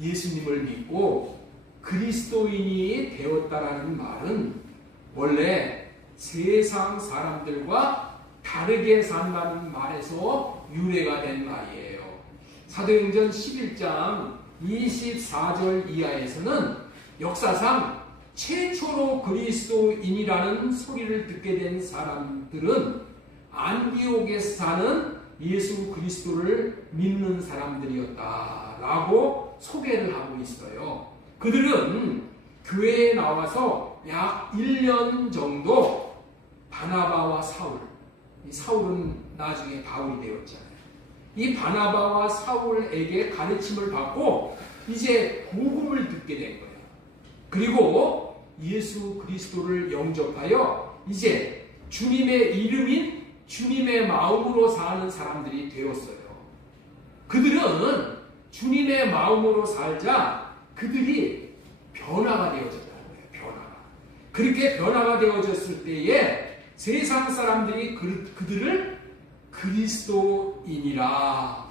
예수님을 믿고 그리스도인이 되었다라는 말은 원래 세상 사람들과 다르게 산다는 말에서 유래가 된 말이에요. 사도행전 11장 24절 이하에서는 역사상 최초로 그리스도인이라는 소리를 듣게 된 사람들은 안디옥에서 사는 예수 그리스도를 믿는 사람들이었다라고 소개를 하고 있어요. 그들은 교회에 나와서 약 1년 정도 바나바와 사울은 나중에 바울이 되었잖아요. 이 바나바와 사울에게 가르침을 받고 이제 복음을 듣게 된 거예요. 그리고 예수 그리스도를 영접하여 이제 주님의 이름인 주님의 마음으로 사는 사람들이 되었어요. 그들은 주님의 마음으로 살자 그들이 변화가 되어졌다는 거예요. 변화가. 그렇게 변화가 되어졌을 때에 세상 사람들이 그들을 그리스도인이라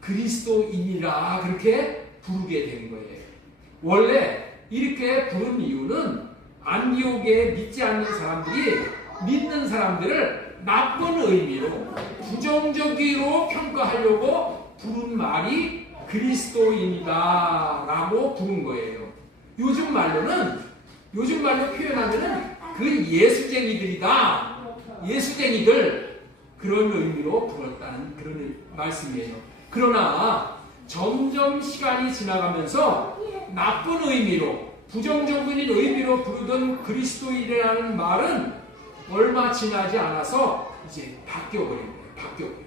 그렇게 부르게 된 거예요. 원래 이렇게 부른 이유는 안디옥에 믿지 않는 사람들이 믿는 사람들을 나쁜 의미로 부정적으로 평가하려고 부른 말이 그리스도인이다 라고 부른 거예요. 요즘 말로 표현하면은 그 예수쟁이들이다, 예수쟁이들, 그런 의미로 불렀다는 그런 말씀이에요. 그러나 점점 시간이 지나가면서 나쁜 의미로, 부정적인 의미로 부르던 그리스도인이라는 말은 얼마 지나지 않아서 이제 바뀌어버린 거예요.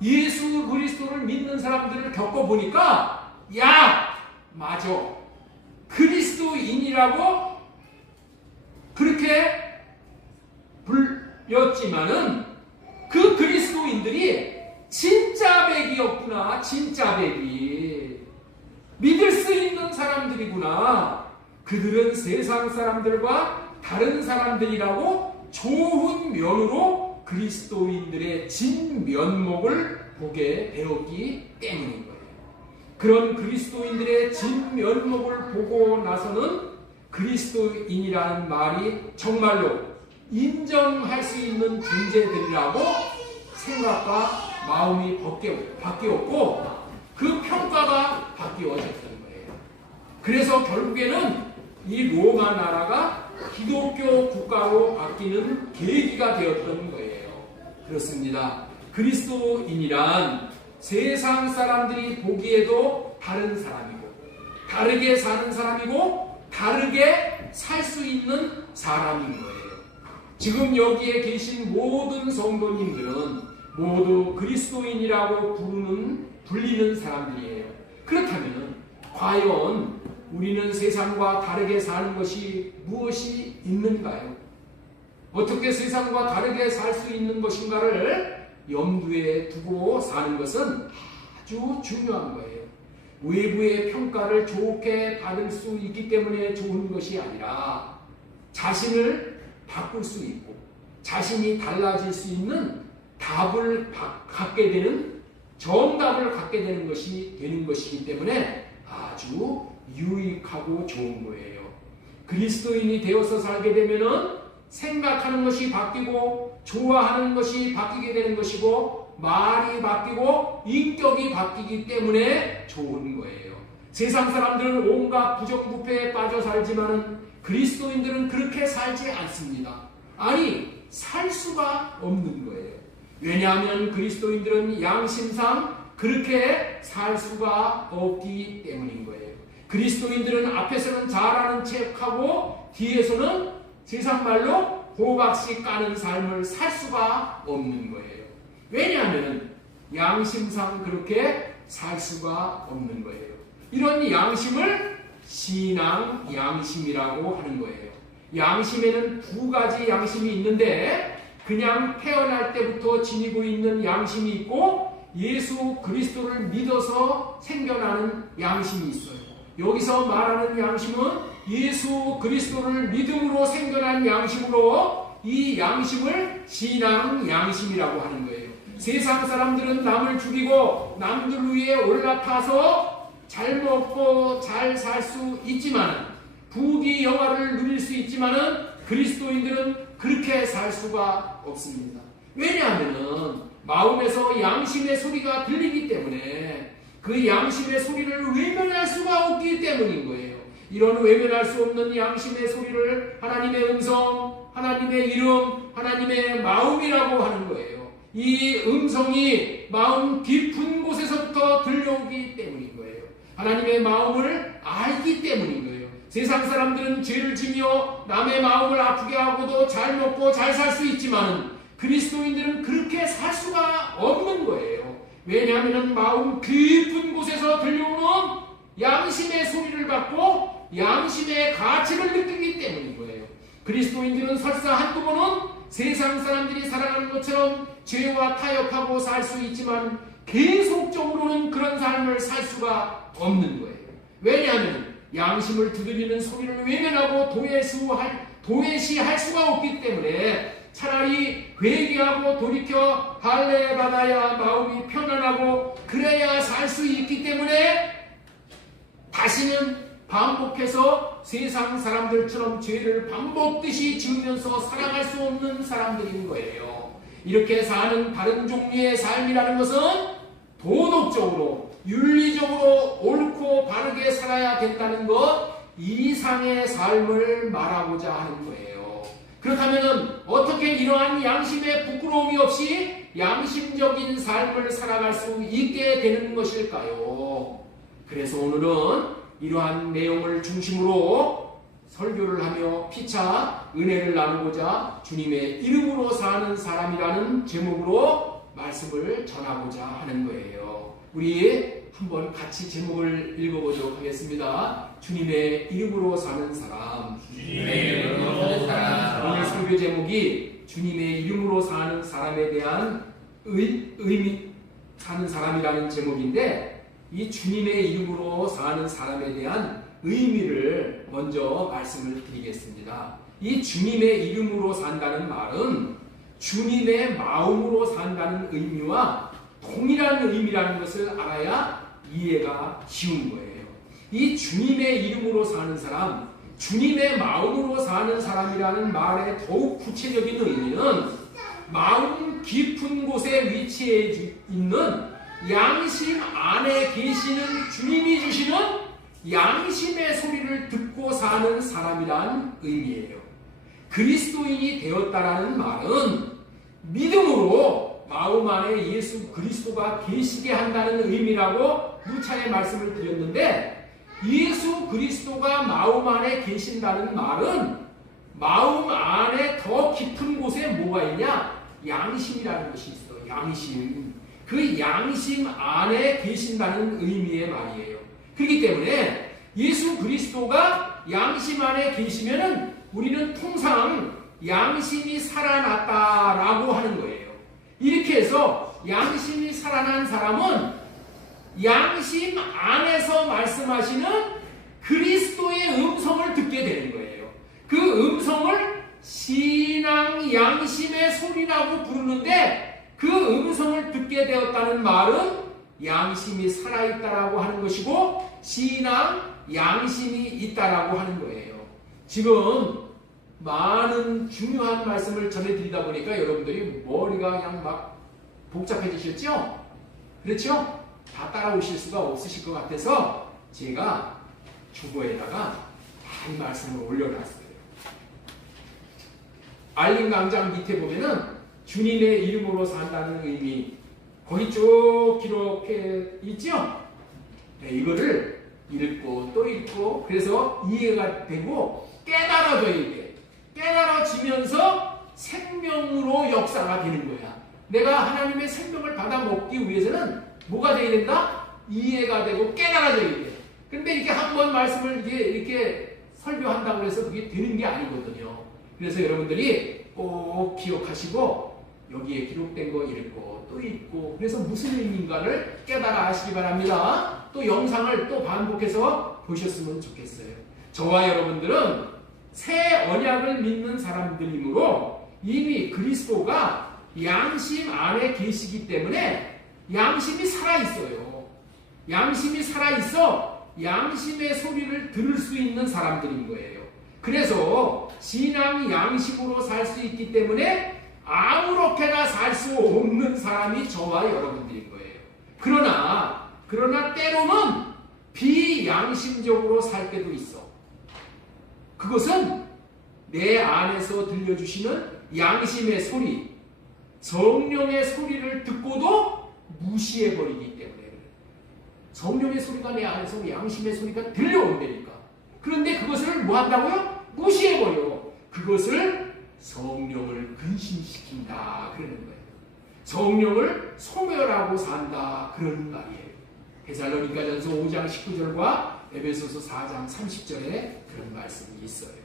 예수 그리스도를 믿는 사람들을 겪어보니까 맞아, 그리스도인이라고 그렇게 불렸지만은 그 그리스도인들이 진짜 백이었구나. 진짜 백이 믿을 수 있는 사람들이구나. 그들은 세상 사람들과 다른 사람들이라고 좋은 면으로 그리스도인들의 진면목을 보게 되었기 때문인 거예요. 그런 그리스도인들의 진면목을 보고 나서는 그리스도인이라는 말이 정말로 인정할 수 있는 존재들이라고 생각과 마음이 바뀌었고 그 평가가 바뀌어졌던 거예요. 그래서 결국에는 이 로마 나라가 기독교 국가로 바뀌는 계기가 되었던 거예요. 그렇습니다. 그리스도인이란 세상 사람들이 보기에도 다른 사람이고, 다르게 사는 사람이고, 다르게 살 수 있는 사람인 거예요. 지금 여기에 계신 모든 성도님들은 모두 그리스도인이라고 불리는 사람들이에요. 그렇다면 과연 우리는 세상과 다르게 사는 것이 무엇이 있는가요? 어떻게 세상과 다르게 살 수 있는 것인가를 염두에 두고 사는 것은 아주 중요한 거예요. 외부의 평가를 좋게 받을 수 있기 때문에 좋은 것이 아니라 자신을 바꿀 수 있고 자신이 달라질 수 있는 답을 갖게 되는, 정답을 갖게 되는 것이기 때문에 아주 유익하고 좋은 거예요. 그리스도인이 되어서 살게 되면은 생각하는 것이 바뀌고 좋아하는 것이 바뀌게 되는 것이고 말이 바뀌고 인격이 바뀌기 때문에 좋은 거예요. 세상 사람들은 온갖 부정부패에 빠져 살지만은 그리스도인들은 그렇게 살지 않습니다. 아니, 살 수가 없는 거예요. 왜냐하면 그리스도인들은 양심상 그렇게 살 수가 없기 때문인 거예요. 그리스도인들은 앞에서는 잘하는 척하고 뒤에서는 세상 말로 호박씨 까는 삶을 살 수가 없는 거예요. 왜냐하면 양심상 그렇게 살 수가 없는 거예요. 이런 양심을 신앙 양심이라고 하는 거예요. 양심에는 두 가지 양심이 있는데 그냥 태어날 때부터 지니고 있는 양심이 있고 예수 그리스도를 믿어서 생겨나는 양심이 있어요. 여기서 말하는 양심은 예수 그리스도를 믿음으로 생겨난 양심으로 이 양심을 신앙 양심이라고 하는 거예요. 세상 사람들은 남을 죽이고 남들 위에 올라타서 잘 먹고 잘 살 수 있지만, 부귀 영화를 누릴 수 있지만은 그리스도인들은 그렇게 살 수가 없습니다. 왜냐하면은 마음에서 양심의 소리가 들리기 때문에 그 양심의 소리를 외면할 수가 없기 때문인 거예요. 이런 외면할 수 없는 양심의 소리를 하나님의 음성, 하나님의 이름, 하나님의 마음이라고 하는 거예요. 이 음성이 마음 깊은 곳에서부터 들려오기 때문인 거예요. 하나님의 마음을 알기 때문인 거예요. 세상 사람들은 죄를 지며 남의 마음을 아프게 하고도 잘 먹고 잘 살 수 있지만 그리스도인들은 그렇게 살 수가 없는 거예요. 왜냐하면 마음 깊은 곳에서 들려오는 양심의 소리를 받고 양심의 가치를 느끼기 때문인 거예요. 그리스도인들은 설사 한두 번은 세상 사람들이 살아가는 것처럼 죄와 타협하고 살 수 있지만 계속적으로는 그런 삶을 살 수가 없는 거예요. 왜냐하면 양심을 두드리는 소리를 외면하고 도외시할 수가 없기 때문에 차라리 회개하고 돌이켜 할례 받아야 마음이 편안하고 그래야 살 수 있기 때문에 다시는 반복해서 세상 사람들처럼 죄를 반복듯이 지으면서 살아갈 수 없는 사람들인 거예요. 이렇게 사는 다른 종류의 삶이라는 것은 도덕적으로, 윤리적으로 옳고 바르게 살아야 된다는 것 이상의 삶을 말하고자 하는 거예요. 그렇다면 어떻게 이러한 양심의 부끄러움이 없이 양심적인 삶을 살아갈 수 있게 되는 것일까요? 그래서 오늘은 이러한 내용을 중심으로 설교를 하며 피차 은혜를 나누고자 주님의 이름으로 사는 사람이라는 제목으로 말씀을 전하고자 하는 거예요. 우리 한번 같이 제목을 읽어보도록 하겠습니다. 주님의 이름으로 사는 사람. 주님의 이름으로 사는 사람. 오늘 설교 제목이 주님의 이름으로 사는 사람에 대한 의미 사는 사람이라는 제목인데, 이 주님의 이름으로 사는 사람에 대한 의미를 먼저 말씀을 드리겠습니다. 이 주님의 이름으로 산다는 말은 주님의 마음으로 산다는 의미와 동일한 의미라는 것을 알아야 이해가 쉬운 거예요. 이 주님의 이름으로 사는 사람, 주님의 마음으로 사는 사람이라는 말의 더욱 구체적인 의미는 마음 깊은 곳에 위치해 있는 양심 안에 계시는 주님이 주시는 양심의 소리를 듣고 사는 사람이란 의미예요. 그리스도인이 되었다라는 말은 믿음으로 마음 안에 예수 그리스도가 계시게 한다는 의미라고 누차례 말씀을 드렸는데, 예수 그리스도가 마음 안에 계신다는 말은 마음 안에 더 깊은 곳에 뭐가 있냐? 양심이라는 것이 있어요. 양심. 그 양심 안에 계신다는 의미의 말이에요. 그렇기 때문에 예수 그리스도가 양심 안에 계시면은 우리는 통상 양심이 살아났다라고 하는 거예요. 이렇게 해서 양심이 살아난 사람은 양심 안에서 말씀하시는 그리스도의 음성을 듣게 되는 거예요. 그 음성을 신앙 양심의 소리라고 부르는데, 그 음성을 듣게 되었다는 말은 양심이 살아있다라고 하는 것이고 신앙 양심이 있다라고 하는 거예요. 지금 많은 중요한 말씀을 전해드리다 보니까 여러분들이 머리가 그냥 막 복잡해지셨죠? 그렇죠? 다 따라오실 수가 없으실 것 같아서 제가 주보에다가 다 이 말씀을 올려놨어요. 알림 강장 밑에 보면은 주님의 이름으로 산다는 의미, 거기 쭉 기록해 있죠? 네, 이거를 읽고 또 읽고 그래서 이해가 되고 깨달아져야 돼. 깨달아지면서 생명으로 역사가 되는 거야. 내가 하나님의 생명을 받아 먹기 위해서는 뭐가 돼야 된다? 이해가 되고 깨달아져야 돼. 근데 이렇게 한 번 말씀을 이렇게 설교한다고 해서 그게 되는 게 아니거든요. 그래서 여러분들이 꼭 기억하시고 여기에 기록된 거 읽고 또 읽고 그래서 무슨 의미인가를 깨달아 하시기 바랍니다. 또 영상을 또 반복해서 보셨으면 좋겠어요. 저와 여러분들은 새 언약을 믿는 사람들이므로 이미 그리스도가 양심 안에 계시기 때문에 양심이 살아있어요. 양심이 살아있어 양심의 소리를 들을 수 있는 사람들인 거예요. 그래서 신앙이 양심으로 살 수 있기 때문에 아무렇게나 살 수 없는 사람이 저와 여러분들인 거예요. 그러나 때로는 비양심적으로 살 때도 있어. 그것은 내 안에서 들려주시는 양심의 소리, 성령의 소리를 듣고도 무시해버리기 때문에 그래요. 성령의 소리가 내 안에서 양심의 소리가 들려온다니까. 그런데 그것을 뭐 한다고요? 무시해버려. 그것을 성령을 근심시킨다 그러는 거예요. 성령을 소멸하고 산다 그런 말이에요. 데살로니가전서 5장 19절과 에베소서 4장 30절에 그런 말씀이 있어요.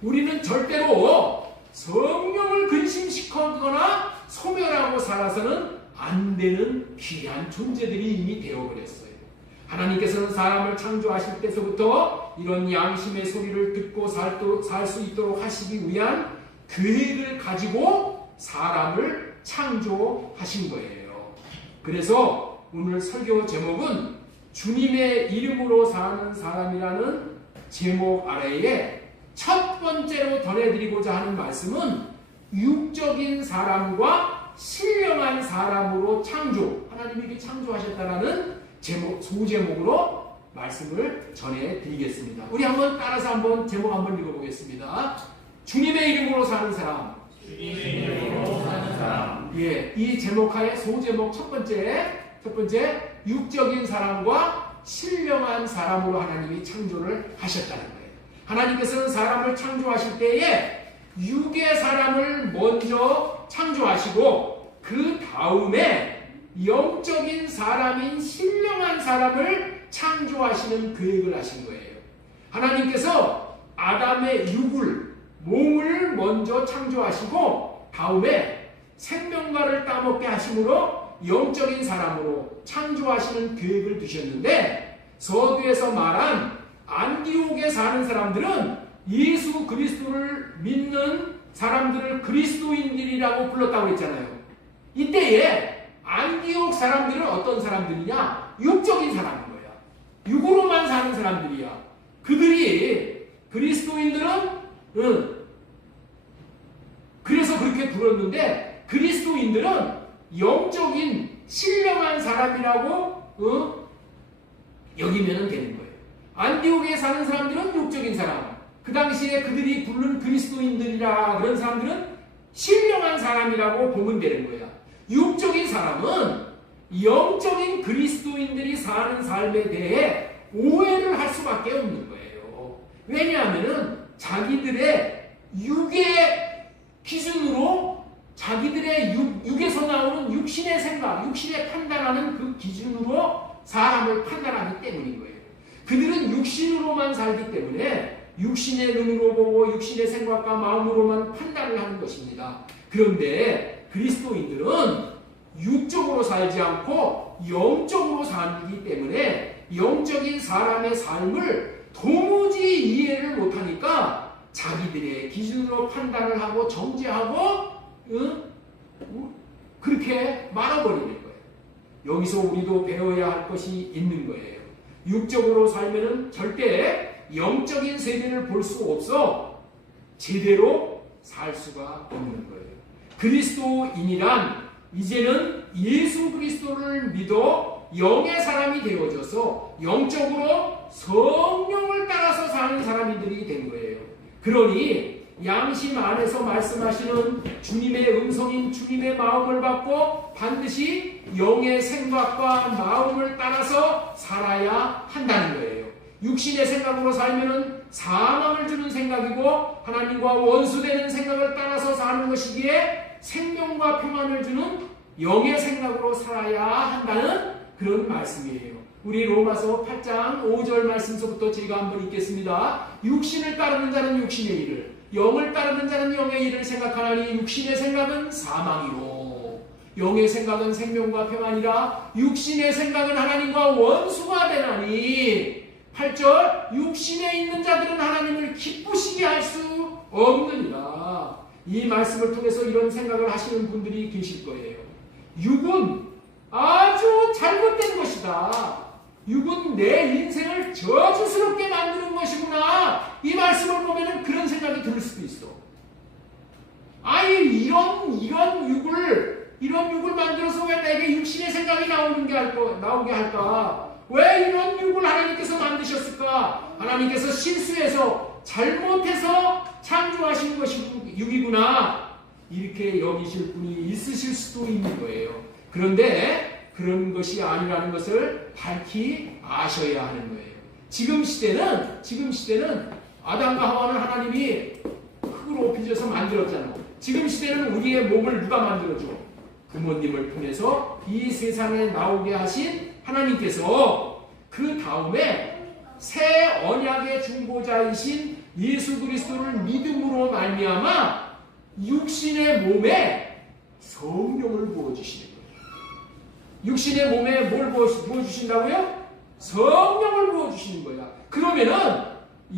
우리는 절대로 성령을 근심시키거나 소멸하고 살아서는 안 되는 귀한 존재들이 이미 되어버렸어요. 하나님께서는 사람을 창조하실 때서부터 이런 양심의 소리를 듣고 살 수 있도록 하시기 위한 계획을 가지고 사람을 창조하신 거예요. 그래서 오늘 설교 제목은 주님의 이름으로 사는 사람이라는 제목 아래에 첫 번째로 전해드리고자 하는 말씀은 육적인 사람과 신령한 사람으로 창조, 하나님이 창조하셨다라는 소제목으로 말씀을 전해드리겠습니다. 우리 한번 따라서 제목 한번 읽어보겠습니다. 주님의 이름으로 사는 사람. 주님의 이름으로 사는 사람. 예, 이 제목하에 소제목 첫 번째 육적인 사람과 신령한 사람으로 하나님이 창조를 하셨다는 거예요. 하나님께서는 사람을 창조하실 때에 육의 사람을 먼저 창조하시고 그 다음에 영적인 사람인 신령한 사람을 창조하시는 계획을 하신 거예요. 하나님께서 아담의 몸을 먼저 창조하시고 다음에 생명과를 따먹게 하심으로 영적인 사람으로 창조하시는 계획을 두셨는데, 서두에서 말한 안디옥에 사는 사람들은 예수 그리스도를 믿는 사람들을 그리스도인들이라고 불렀다고 했잖아요. 이때에 안디옥 사람들은 어떤 사람들이냐? 육적인 사람인 거야. 육으로만 사는 사람들이야. 그들이 그리스도인들은 그래서 그렇게 불렀는데, 그리스도인들은 영적인 신령한 사람이라고 여기면 되는 거예요. 안디옥에 사는 사람들은 육적인 사람, 그 당시에 그들이 부른 그리스도인들이라 그런 사람들은 신령한 사람이라고 보면 되는 거야. 육적인 사람은 영적인 그리스도인들이 사는 삶에 대해 오해를 할 수밖에 없는 거예요. 왜냐하면 자기들의 육의 기준으로, 자기들의 육에서 나오는 육신의 생각, 육신의 판단하는 그 기준으로 사람을 판단하기 때문인 거예요. 그들은 육신으로만 살기 때문에 육신의 눈으로 보고 육신의 생각과 마음으로만 판단을 하는 것입니다. 그런데 그리스도인들은 육적으로 살지 않고 영적으로 살기 때문에 영적인 사람의 삶을 도무지 이해를 못하니까 자기들의 기준으로 판단을 하고 정죄하고 그렇게 말아버리는 거예요. 여기서 우리도 배워야 할 것이 있는 거예요. 육적으로 살면은 절대 영적인 세계를 볼 수 없어 제대로 살 수가 없는 거예요. 그리스도인이란 이제는 예수 그리스도를 믿어 영의 사람이 되어져서 영적으로 성령을 따라서 사는 사람들이 된 거예요. 그러니 양심 안에서 말씀하시는 주님의 음성인 주님의 마음을 받고 반드시 영의 생각과 마음을 따라서 살아야 한다는 거예요. 육신의 생각으로 살면은 사망을 주는 생각이고 하나님과 원수되는 생각을 따라서 사는 것이기에 생명과 평안을 주는 영의 생각으로 살아야 한다는 그런 말씀이에요. 우리 로마서 8장 5절 말씀서부터 제가 한번 읽겠습니다. 육신을 따르는 자는 육신의 일을, 영을 따르는 자는 영의 일을 생각하나니 육신의 생각은 사망이요 영의 생각은 생명과 평안이라. 육신의 생각은 하나님과 원수가 되나니 8절 육신에 있는 자들은 하나님을 기쁘시게 할 수 없느니라. 이 말씀을 통해서 이런 생각을 하시는 분들이 계실 거예요. 육은 아주 잘못된 것이다. 육은 내 인생을 저주스럽게 만드는 것이구나. 이 말씀을 보면은 그런 생각이 들 수도 있어. 아니 이런 육을 만들어서 왜 내게 육신의 생각이 나오게 할까? 왜 이런 육을 하나님께서 만드셨을까? 하나님께서 실수해서 잘못해서 창조하신 것이 육이구나. 이렇게 여기실 분이 있으실 수도 있는 거예요. 그런데 그런 것이 아니라는 것을 밝히 아셔야 하는 거예요. 지금 시대는 아담과 하와는 하나님이 흙으로 빚어서 만들었잖아. 지금 시대는 우리의 몸을 누가 만들어줘? 부모님을 통해서 이 세상에 나오게 하신 하나님께서 그 다음에 새 언약의 중보자이신 예수 그리스도를 믿음으로 말미암아 육신의 몸에 성령을 부어주시는 거예요. 육신의 몸에 뭘 부어주신다고요? 성령을 부어주시는 거야. 그러면은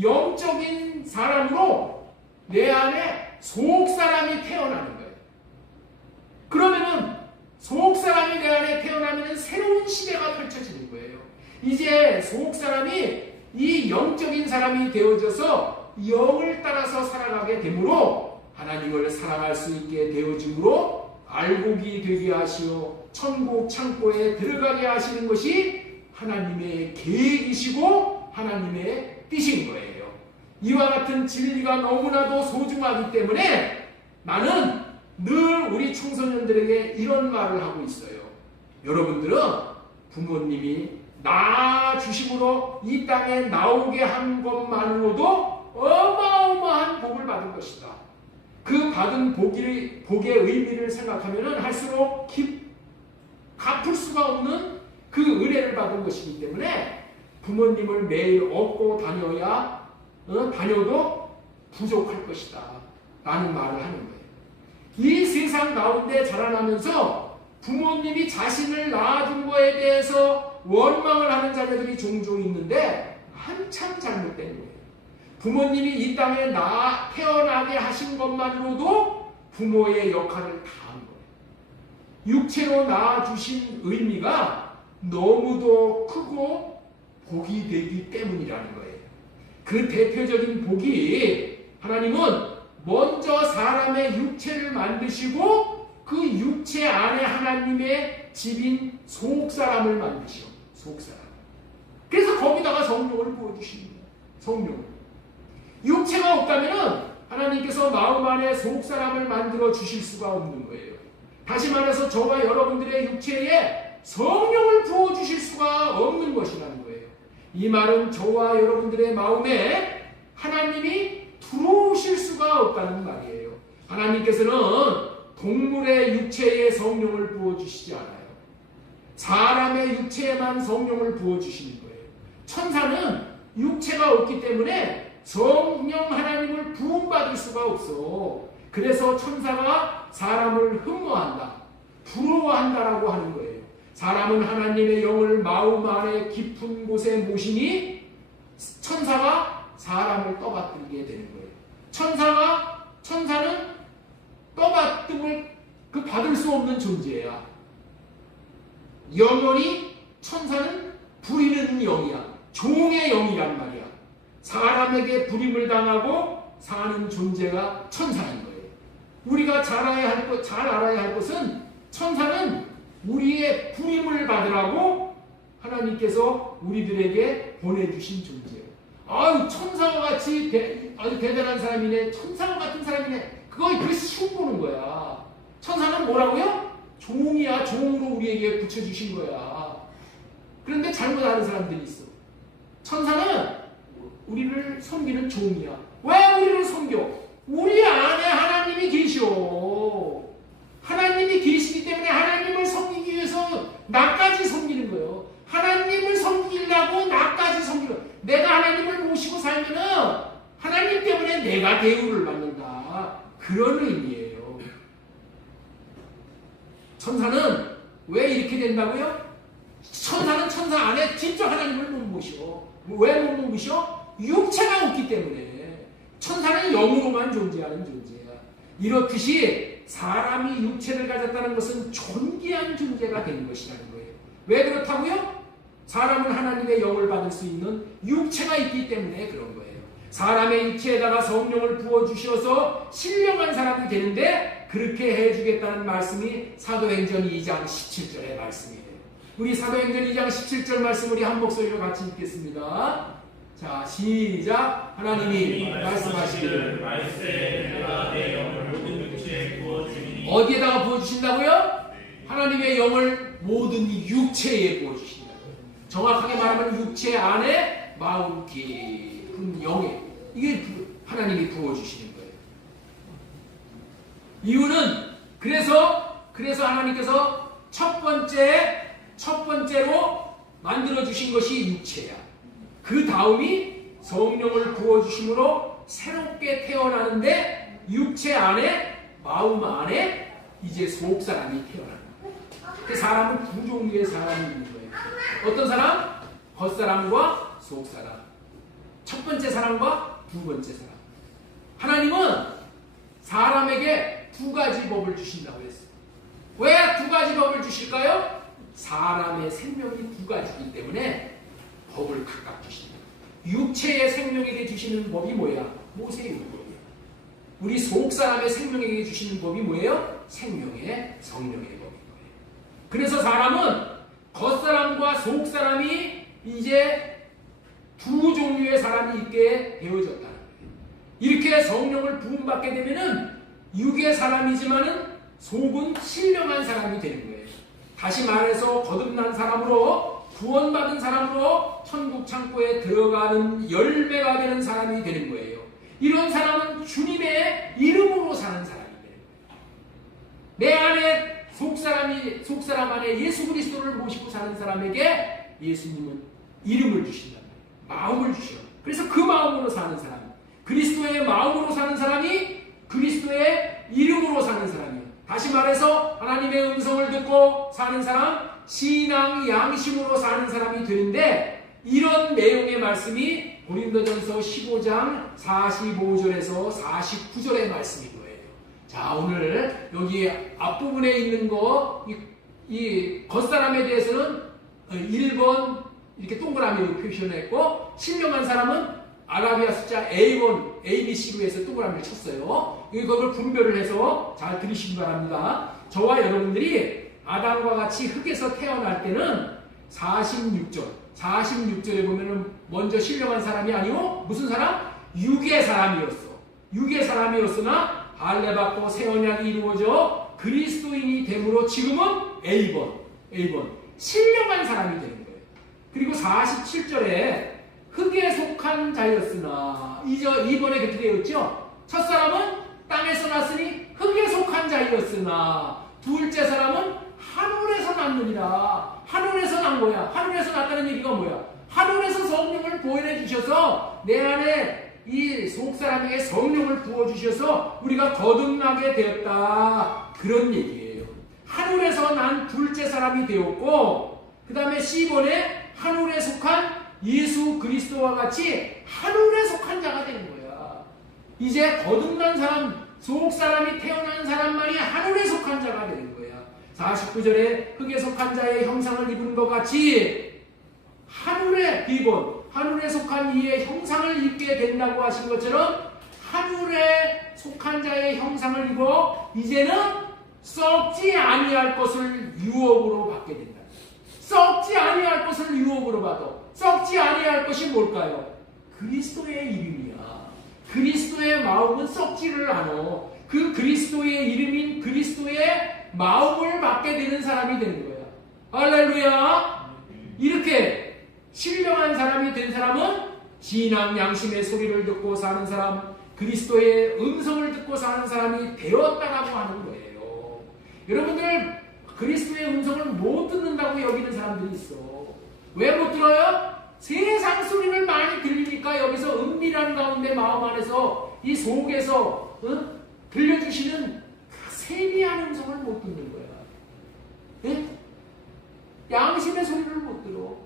영적인 사람으로 내 안에 속사람이 태어나는 거예요. 그러면은 속사람이 내 안에 태어나면 새로운 시대가 펼쳐지는 거예요. 이제 속사람이 이 영적인 사람이 되어져서 영을 따라서 살아가게 되므로 하나님을 사랑할 수 있게 되어짐으로 알곡이 되게 하시어 천국 창고에 들어가게 하시는 것이 하나님의 계획이시고 하나님의 뜻인 거예요. 이와 같은 진리가 너무나도 소중하기 때문에 나는 늘 우리 청소년들에게 이런 말을 하고 있어요. 여러분들은 부모님이 낳아주심으로 이 땅에 나오게 한 것만으로도 어마어마한 복을 받은 것이다. 그 받은 복의 의미를 생각하면 할수록 갚을 수가 없는 그 은혜를 받은 것이기 때문에 부모님을 매일 업고 다녀도 부족할 것이다 라는 말을 하는 거예요. 이 세상 가운데 자라나면서 부모님이 자신을 낳아준 거에 대해서 원망을 하는 자녀들이 종종 있는데 한참 잘못된 거예요. 부모님이 이 땅에 태어나게 하신 것만으로도 부모의 역할을 다 한 거예요. 육체로 낳아주신 의미가 너무도 크고 복이 되기 때문이라는 거예요. 그 대표적인 복이 하나님은 먼저 사람의 육체를 만드시고 그 육체 안에 하나님의 집인 속사람을 만드시오. 속사람. 그래서 거기다가 성령을 부어주시는 거예요. 성령을. 육체가 없다면 하나님께서 마음 안에 속사람을 만들어 주실 수가 없는 거예요. 다시 말해서 저와 여러분들의 육체에 성령을 부어주실 수가 없는 것이라는 거예요. 이 말은 저와 여러분들의 마음에 하나님이 들어오실 수가 없다는 말이에요. 하나님께서는 동물의 육체에 성령을 부어주시지 않아요. 사람의 육체에만 성령을 부어주시는 거예요. 천사는 육체가 없기 때문에 성령 하나님을 부음받을 수가 없어. 그래서 천사가 사람을 흠모한다, 부러워한다라고 하는 거예요. 사람은 하나님의 영을 마음 안에 깊은 곳에 모시니 천사가 사람을 떠받들게 되는 거예요. 천사는 떠받듦을 받을 수 없는 존재야. 영원히 천사는 부리는 영이야. 종의 영이란 말이야. 사람에게 부림을 당하고 사는 존재가 천사인 거예요. 우리가 잘 알아야 할 것은 천사는 우리의 부림을 받으라고 하나님께서 우리들에게 보내주신 존재예요. 아유, 천사와 같이 아주 대단한 사람이네, 천사와 같은 사람이네, 그거 쉬운 보는 거야. 천사는 뭐라고요? 종이야. 종으로 우리에게 붙여주신 거야. 그런데 잘못 아는 사람들이 있어. 천사는 우리를 섬기는 종이야. 왜 우리를 섬겨? 우리 안에 하나님이 계셔. 하나님이 계시기 때문에 하나님을 섬기기 위해서 나까지 섬기는 거예요. 하나님을 섬기려고 나까지 섬기는 거예요. 내가 하나님을 모시고 살면은 하나님 때문에 내가 대우를 받는다. 그런 의미예요. 천사는 왜 이렇게 된다고요? 천사는 천사 안에 진짜 하나님을 못 모셔. 왜 못 모셔? 육체가 없기 때문에. 천사는 영으로만 존재하는 존재야. 이렇듯이 사람이 육체를 가졌다는 것은 존귀한 존재가 되는 것이라는 거예요. 왜 그렇다고요? 사람은 하나님의 영을 받을 수 있는 육체가 있기 때문에 그런 거예요. 사람의 육체에다가 성령을 부어주셔서 신령한 사람이 되는데 그렇게 해주겠다는 말씀이 사도행전 2장 17절의 말씀이에요. 우리 사도행전 2장 17절 말씀 우리 한 목소리로 같이 읽겠습니다. 자, 시작. 하나님이 말씀하시기를 내가 내 영을 모든 육체에 부어주리니. 어디에다가 부어주신다고요? 하나님의 영을 모든 육체에 부어주신다고요. 정확하게 말하면 육체 안에 마음 깊은 영에 이게 하나님이 부어주시는 거예요. 이유는 그래서 하나님께서 첫 번째로 만들어 주신 것이 육체야. 그 다음이 성령을 부어주심으로 새롭게 태어나는데 육체 안에 마음 안에 이제 속사람이 태어나는 거예요. 그 사람은 두 종류의 사람이 있는 거예요. 어떤 사람? 겉사람과 속사람. 첫 번째 사람과 두 번째 사람. 하나님은 사람에게 두 가지 법을 주신다고 했어요. 왜 두 가지 법을 주실까요? 사람의 생명이 두 가지이기 때문에 법을 각각 주신다. 육체의 생명에게 주시는 법이 뭐야? 모세율법이야. 우리 속사람의 생명에게 주시는 법이 뭐예요? 생명의 성령의 법인 거예요. 그래서 사람은 겉사람과 속사람이 이제 두 종류의 사람이 있게 되어졌다는 거예요. 이렇게 성령을 부음받게 되면은 육의 사람이지만은 속은 신령한 사람이 되는 거예요. 다시 말해서 거듭난 사람으로 구원받은 사람으로 천국 창고에 들어가는 열매가 되는 사람이 되는 거예요. 이런 사람은 주님의 이름으로 사는 사람이 되는 거예요. 내 안에 속사람 안에 예수 그리스도를 모시고 사는 사람에게 예수님은 이름을 주신다. 마음을 주셔. 그래서 그 마음으로 사는 사람, 그리스도의 마음으로 사는 사람이 그리스도의 이름으로 사는 사람이에요. 다시 말해서 하나님의 음성을 듣고 사는 사람, 신앙 양심으로 사는 사람이 되는데 이런 내용의 말씀이 고린도전서 15장 45절에서 49절의 말씀인 거예요. 자, 오늘 여기 앞부분에 있는 거, 이 겉사람에 대해서는 1번 이렇게 동그라미로 표시했고, 신령한 사람은 아라비아 숫자 A1, ABC로 해서 동그라미를 쳤어요. 이걸 분별을 해서 잘 들으시기 바랍니다. 저와 여러분들이 아담과 같이 흙에서 태어날 때는 46절에 보면은 먼저 신령한 사람이 아니고 무슨 사람? 육의 사람이었어. 육의 사람이었으나 할례받고 새 언약이 이루어져 그리스도인이 됨으로 지금은 A번 신령한 사람이 되는 거예요. 그리고 47절에 흙에 속한 자였으나 2번에 그렇게 되었죠. 첫 사람은 땅에서 났으니 흙에 속한 자였으나 둘째 사람은 하늘에서 났느니라. 하늘에서 난 거야. 하늘에서 났다는 얘기가 뭐야? 하늘에서 성령을 보여내 주셔서 내 안에 이 속사람에게 성령을 부어주셔서 우리가 거듭나게 되었다. 그런 얘기예요. 하늘에서 난 둘째 사람이 되었고, 그 다음에 C번에 하늘에 속한 예수 그리스도와 같이 하늘에 속한 자가 되는 거야. 이제 거듭난 사람, 속사람이 태어난 사람만이 하늘에 속한 자가 되는 거야. 49절에 흙에 속한 자의 형상을 입은 것 같이 하늘에 속한 이의 형상을 입게 된다고 하신 것처럼 하늘에 속한 자의 형상을 입어 이제는 썩지 아니할 것을 유업으로 받게 된다. 썩지 아니할 것을 유업으로 받아. 썩지 아니할 것이 뭘까요? 그리스도의 이름이야. 그리스도의 마음은 썩지를 않아. 그 그리스도의 이름인 그리스도의 마음을 받게 되는 사람이 되는 거야. 할렐루야. 이렇게 신령한 사람이 된 사람은 신앙 양심의 소리를 듣고 사는 사람, 그리스도의 음성을 듣고 사는 사람이 되었다라고 하는 거예요. 여러분들 그리스도의 음성을 못 듣는다고 여기는 사람들이 있어. 왜 못 들어요? 세상 소리를 많이 들리니까 여기서 은밀한 가운데 마음 안에서 이 속에서 들려주시는 세미한 음성을 못 듣는 거야. 네? 양심의 소리를 못 들어.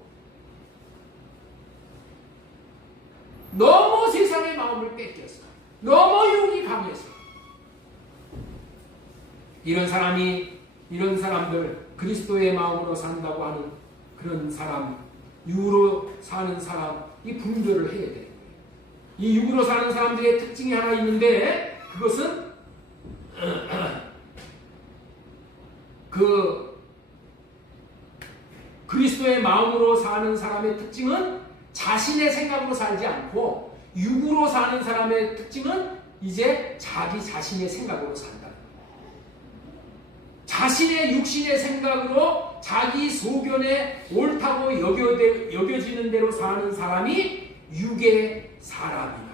너무 세상의 마음을 뺏겼어. 너무 욕이 강해서. 이런 사람들, 그리스도의 마음으로 산다고 하는 그런 사람, 육으로 사는 사람이 분별을 해야 돼요. 이 육으로 사는 사람들의 특징이 하나 있는데 그것은 그리스도의 마음으로 사는 사람의 특징은 자신의 생각으로 살지 않고 육으로 사는 사람의 특징은 이제 자기 자신의 생각으로 산다. 자신의 육신의 생각으로 자기 소견에 옳다고 여겨지는 대로 사는 사람이 육의 사람이다.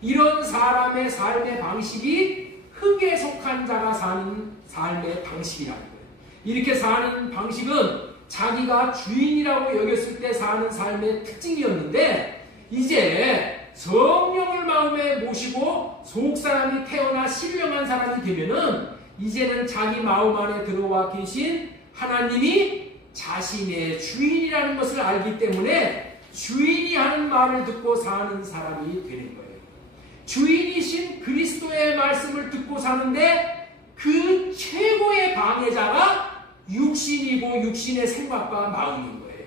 이런 사람의 삶의 방식이 흙에 속한 자가 사는 삶의 방식이라는 거예요. 이렇게 사는 방식은 자기가 주인이라고 여겼을 때 사는 삶의 특징이었는데 이제 성령을 마음에 모시고 속사람이 태어나 신령한 사람이 되면은 이제는 자기 마음 안에 들어와 계신 하나님이 자신의 주인이라는 것을 알기 때문에 주인이 하는 말을 듣고 사는 사람이 되는 거예요. 주인이신 그리스도의 말씀을 듣고 사는데 그 최고의 방해자가 육신이고 육신의 생각과 마음인 거예요.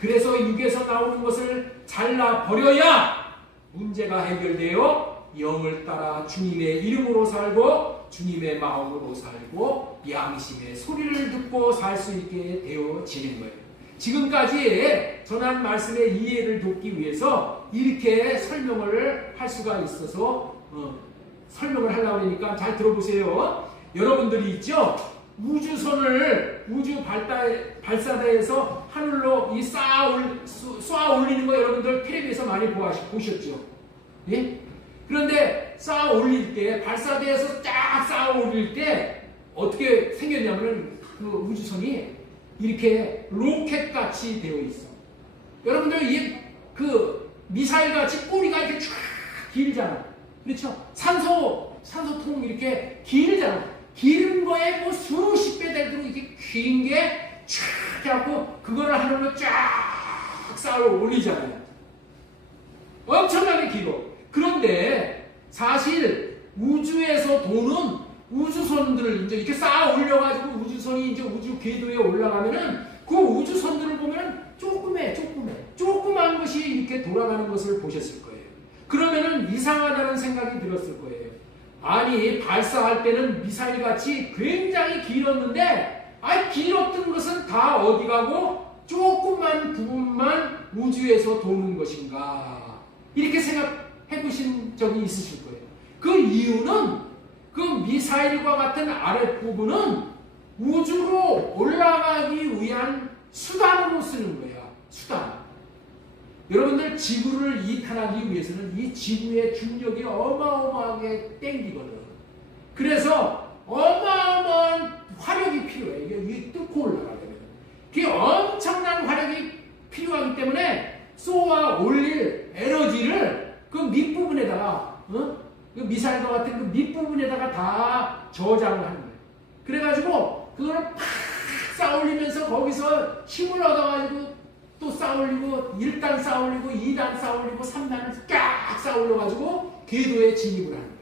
그래서 육에서 나오는 것을 잘라버려야 문제가 해결되어 영을 따라 주님의 이름으로 살고 주님의 마음으로 살고 양심의 소리를 듣고 살 수 있게 되어지는 거예요. 지금까지 전한 말씀의 이해를 돕기 위해서 이렇게 설명을 할 수가 있어서 설명을 하려고 하니까 잘 들어보세요. 여러분들이 있죠? 우주선을 우주 발사대에서 하늘로 쏴 올리는 거 여러분들 텔레비에서 많이 보셨죠? 예? 그런데 쏴 올릴 때 발사대에서 쫙 쏴 올릴 때 어떻게 생겼냐면은 그 우주선이 이렇게 로켓 같이 되어 있어. 여러분들 그 미사일 같이 꼬리가 이렇게 쫙 길잖아. 그렇죠? 산소통 이렇게 길잖아. 긴 거에 뭐 수십 배 되도록 이렇게 긴 게 쫙 해갖고 그거를 하늘로 쫙 쌓아 올리잖아요. 엄청나게 길어. 그런데 사실 우주에서 도는 우주선들을 이제 이렇게 쌓아 올려가지고 우주선이 이제 우주 궤도에 올라가면은 그 우주선들을 보면은 조그만 것이 이렇게 돌아가는 것을 보셨을 거예요. 그러면은 이상하다는 생각이 들었을 거예요. 아니 발사할 때는 미사일 같이 굉장히 길었는데 길었던 것은 다 어디 가고 조그만 부분만 우주에서 도는 것인가 이렇게 생각해 보신 적이 있으실 거예요. 그 이유는 그 미사일과 같은 아랫부분은 우주로 올라가기 위한 수단으로 쓰는 거야. 수단. 여러분들 지구를 이탈하기 위해서는 이 지구의 중력이 어마어마하게 땡기거든. 그래서 어마어마한 화력이 필요해. 이게 뚫고 올라가려면. 그게 엄청난 화력이 필요하기 때문에 쏘아 올릴 에너지를 그 밑부분에다가 그 미사일과 같은 그 밑부분에다가 다 저장을 하는 거예요. 그래가지고 그거를 팍 쌓아올리면서 거기서 힘을 얻어가지고 또 쌓아올리고 1단 쌓아올리고 2단 쌓아올리고 3단을 쫙 쌓아올려가지고 궤도에 진입을 하는 거예요.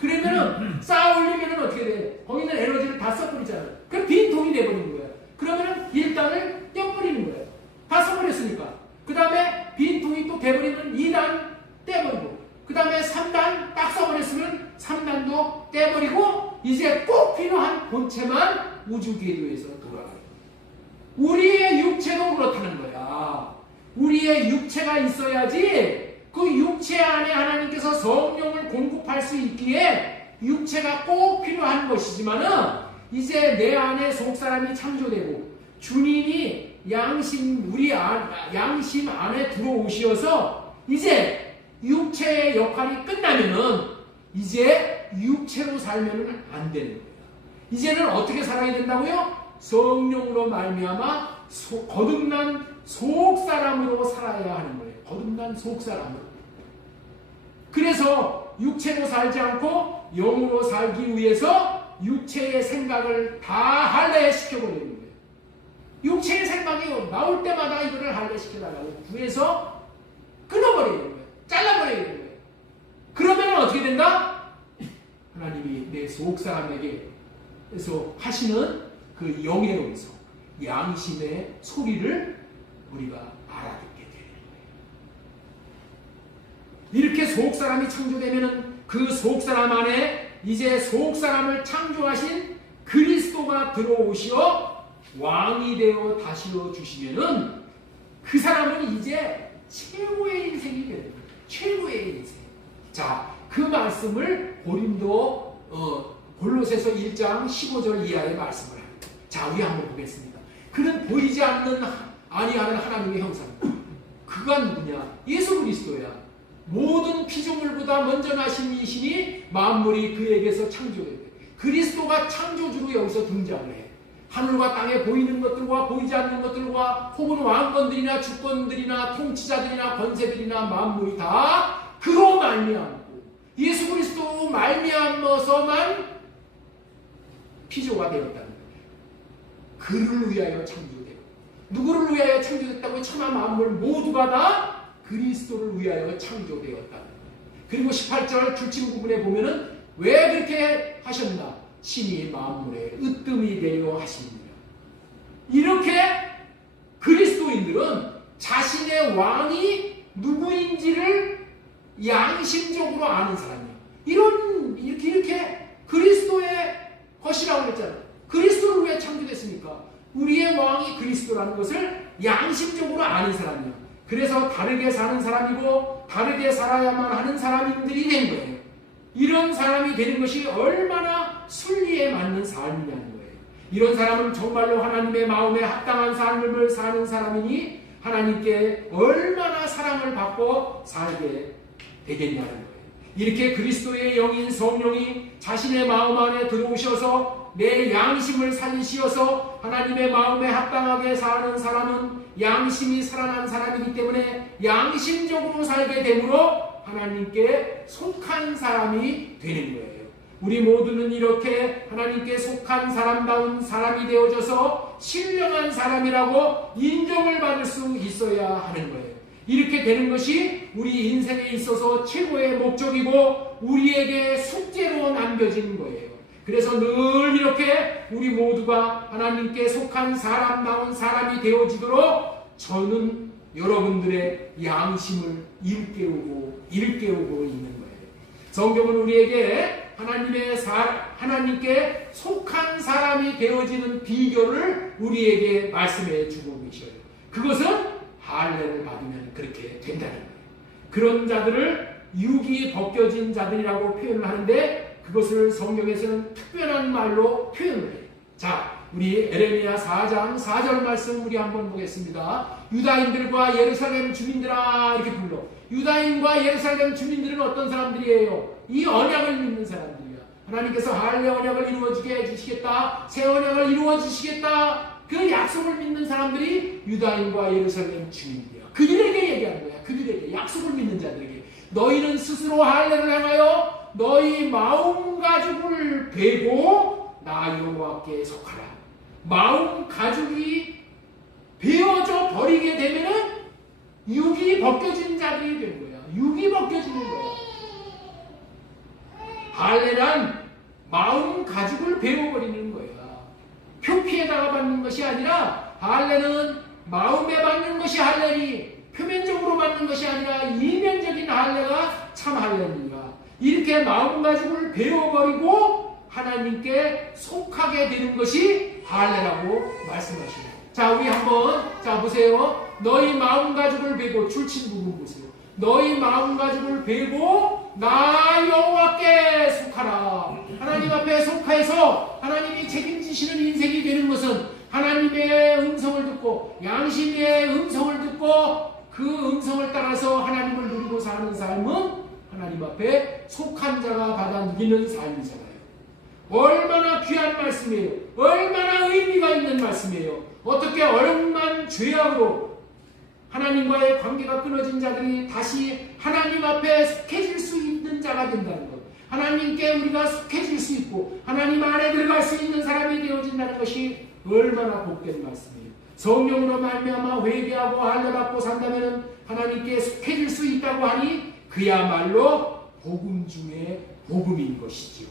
그러면은 쌓아올리면은 어떻게 돼? 거기 있는 에너지를 다 써버리잖아요. 그럼 빈통이 돼버리는 거예요. 그러면은 1단을 떼버리는 거예요. 다 써버렸으니까. 그 다음에 빈통이 또 돼버리면 2단 떼버리고 그 다음에 3단 딱 써버렸으면 3단도 떼버리고 이제 꼭 필요한 본체만 우주 궤도에서 돌아가요. 우리의 육체도 그렇다는 거야. 우리의 육체가 있어야지 그 육체 안에 하나님께서 성령을 공급할 수 있기에 육체가 꼭 필요한 것이지만은 이제 내 안에 속사람이 창조되고 주님이 양심 안에 들어오셔서 이제 육체의 역할이 끝나면은 이제 육체로 살면은 안 되는 거예요. 이제는 어떻게 살아야 된다고요? 성령으로 말미암아 거듭난 속사람으로 살아야 하는 거예요. 거듭난 속사람으로. 그래서 육체로 살지 않고 영으로 살기 위해서 육체의 생각을 다 할례시켜버리는 거예요. 육체의 생각이 나올 때마다 이거를 할례시켜달라고 구해서 끊어버리는 거예요. 잘라버리는 거예요. 그러면 어떻게 된다? 하나님이 내 속사람에게 그래서 하시는 그 영의 음성, 양심의 소리를 우리가 알아듣게 되는 거예요. 이렇게 속사람이 창조되면은 그 속사람 안에 이제 속사람을 창조하신 그리스도가 들어오시어 왕이 되어 다시어 주시면은 그 사람은 이제 최고의 인생이 되는 거예요. 최고의 인생. 자, 그 말씀을 골로새서 1장 15절 이하의 말씀을 합니다. 자, 우리 한번 보겠습니다. 그는 보이지 아니하는 하나님의 형상이다. 그가 누구냐? 예수 그리스도야. 모든 피조물보다 먼저 나신 이시니 만물이 그에게서 창조됐다. 그리스도가 창조주로 여기서 등장을 해. 하늘과 땅에 보이는 것들과 보이지 않는 것들과 혹은 왕권들이나 주권들이나 통치자들이나 권세들이나 만물이 다 그로 말미암고 예수 그리스도 말미암아서만 피조가 되었다는 거예요. 그를 위하여 창조되고 누구를 위하여 창조됐다고? 천하 만물 모두가 다 그리스도를 위하여 창조되었다는 거예요. 그리고 18절 줄침 부분에 보면은 왜 그렇게 하셨나? 신이 만물에 으뜸이 되려 하십니다. 이렇게 그리스도인들은 자신의 왕이 누구인지를 양심적으로 아는 사람이에요. 이렇게 그리스도의 것이라고 했잖아요. 그리스도를 왜 창조됐습니까? 우리의 왕이 그리스도라는 것을 양심적으로 아는 사람이에요. 그래서 다르게 사는 사람이고 다르게 살아야만 하는 사람들이 된 거예요. 이런 사람이 되는 것이 얼마나 순리에 맞는 삶이냐는 거예요. 이런 사람은 정말로 하나님의 마음에 합당한 삶을 사는 사람이니 하나님께 얼마나 사랑을 받고 살게 되겠냐는 거예요. 이렇게 그리스도의 영인 성령이 자신의 마음 안에 들어오셔서 내 양심을 살리시어서 하나님의 마음에 합당하게 사는 사람은 양심이 살아난 사람이기 때문에 양심적으로 살게 되므로 하나님께 속한 사람이 되는 거예요. 우리 모두는 이렇게 하나님께 속한 사람다운 사람이 되어져서 신령한 사람이라고 인정을 받을 수 있어야 하는 거예요. 이렇게 되는 것이 우리 인생에 있어서 최고의 목적이고 우리에게 숙제로 남겨진 거예요. 그래서 늘 이렇게 우리 모두가 하나님께 속한 사람다운 사람이 되어지도록 저는 여러분들의 양심을 일깨우고 있는 거예요. 성경은 우리에게 하나님께 속한 사람이 되어지는 비결을 우리에게 말씀해 주고 계셔요. 그것은 할례를 받으면 그렇게 된다는 거예요. 그런 자들을 육이 벗겨진 자들이라고 표현을 하는데 그것을 성경에서는 특별한 말로 표현을 해요. 자, 우리 에레미야 4장 4절 말씀 우리 한번 보겠습니다. 유다인들과 예루살렘 주민들아 이렇게 불러. 유다인과 예루살렘 주민들은 어떤 사람들이에요? 이 언약을 믿는 사람들이야. 하나님께서 할례 언약을 이루어지게 해주시겠다. 새 언약을 이루어주시겠다. 그 약속을 믿는 사람들이 유다인과 예루살렘 주민들이야. 그들에게 얘기하는 거야. 그들에게 약속을 믿는 자들에게. 너희는 스스로 할례를 행하여 너희 마음 가죽을 베고 나 여호와께 속하라. 마음 가죽이 베어져 버리게 되면은 육이 벗겨진 자들이 되는 거야. 육이 벗겨지는 거야. 할례란 마음 가죽을 베어버리는 거야. 표피에다가 받는 것이 아니라 할례는 마음에 받는 것이 할례니 표면적으로 받는 것이 아니라 이면적인 할례가 참 할례니라. 이렇게 마음 가죽을 베어버리고 하나님께 속하게 되는 것이 할례라고 말씀하시네요. 자, 우리 한번 보세요. 너희 마음 가죽을 베고 줄친 부분 보세요. 너희 마음 가죽을 베고 나 여호와께 속하라. 하나님 앞에 속하여서 하나님이 책임지시는 인생이 되는 것은 하나님의 음성을 듣고 양심의 음성을 듣고 그 음성을 따라서 하나님을 누리고 사는 삶은 하나님 앞에 속한 자가 받아 누리는 삶이잖아요. 얼마나 귀한 말씀이에요. 얼마나 의미가 있는 말씀이에요. 어떻게 얼음만 죄악으로 하나님과의 관계가 끊어진 자들이 다시 하나님 앞에 속해질 수 있는 자가 된다는 것. 하나님께 우리가 속해질 수 있고 하나님 안에 들어갈 수 있는 사람이 되어진다는 것이 얼마나 복된 말씀이에요. 성령으로 말미암아 회개하고 할례받고 산다면 하나님께 속해질 수 있다고 하니 그야말로 복음 중에 복음인 것이지요.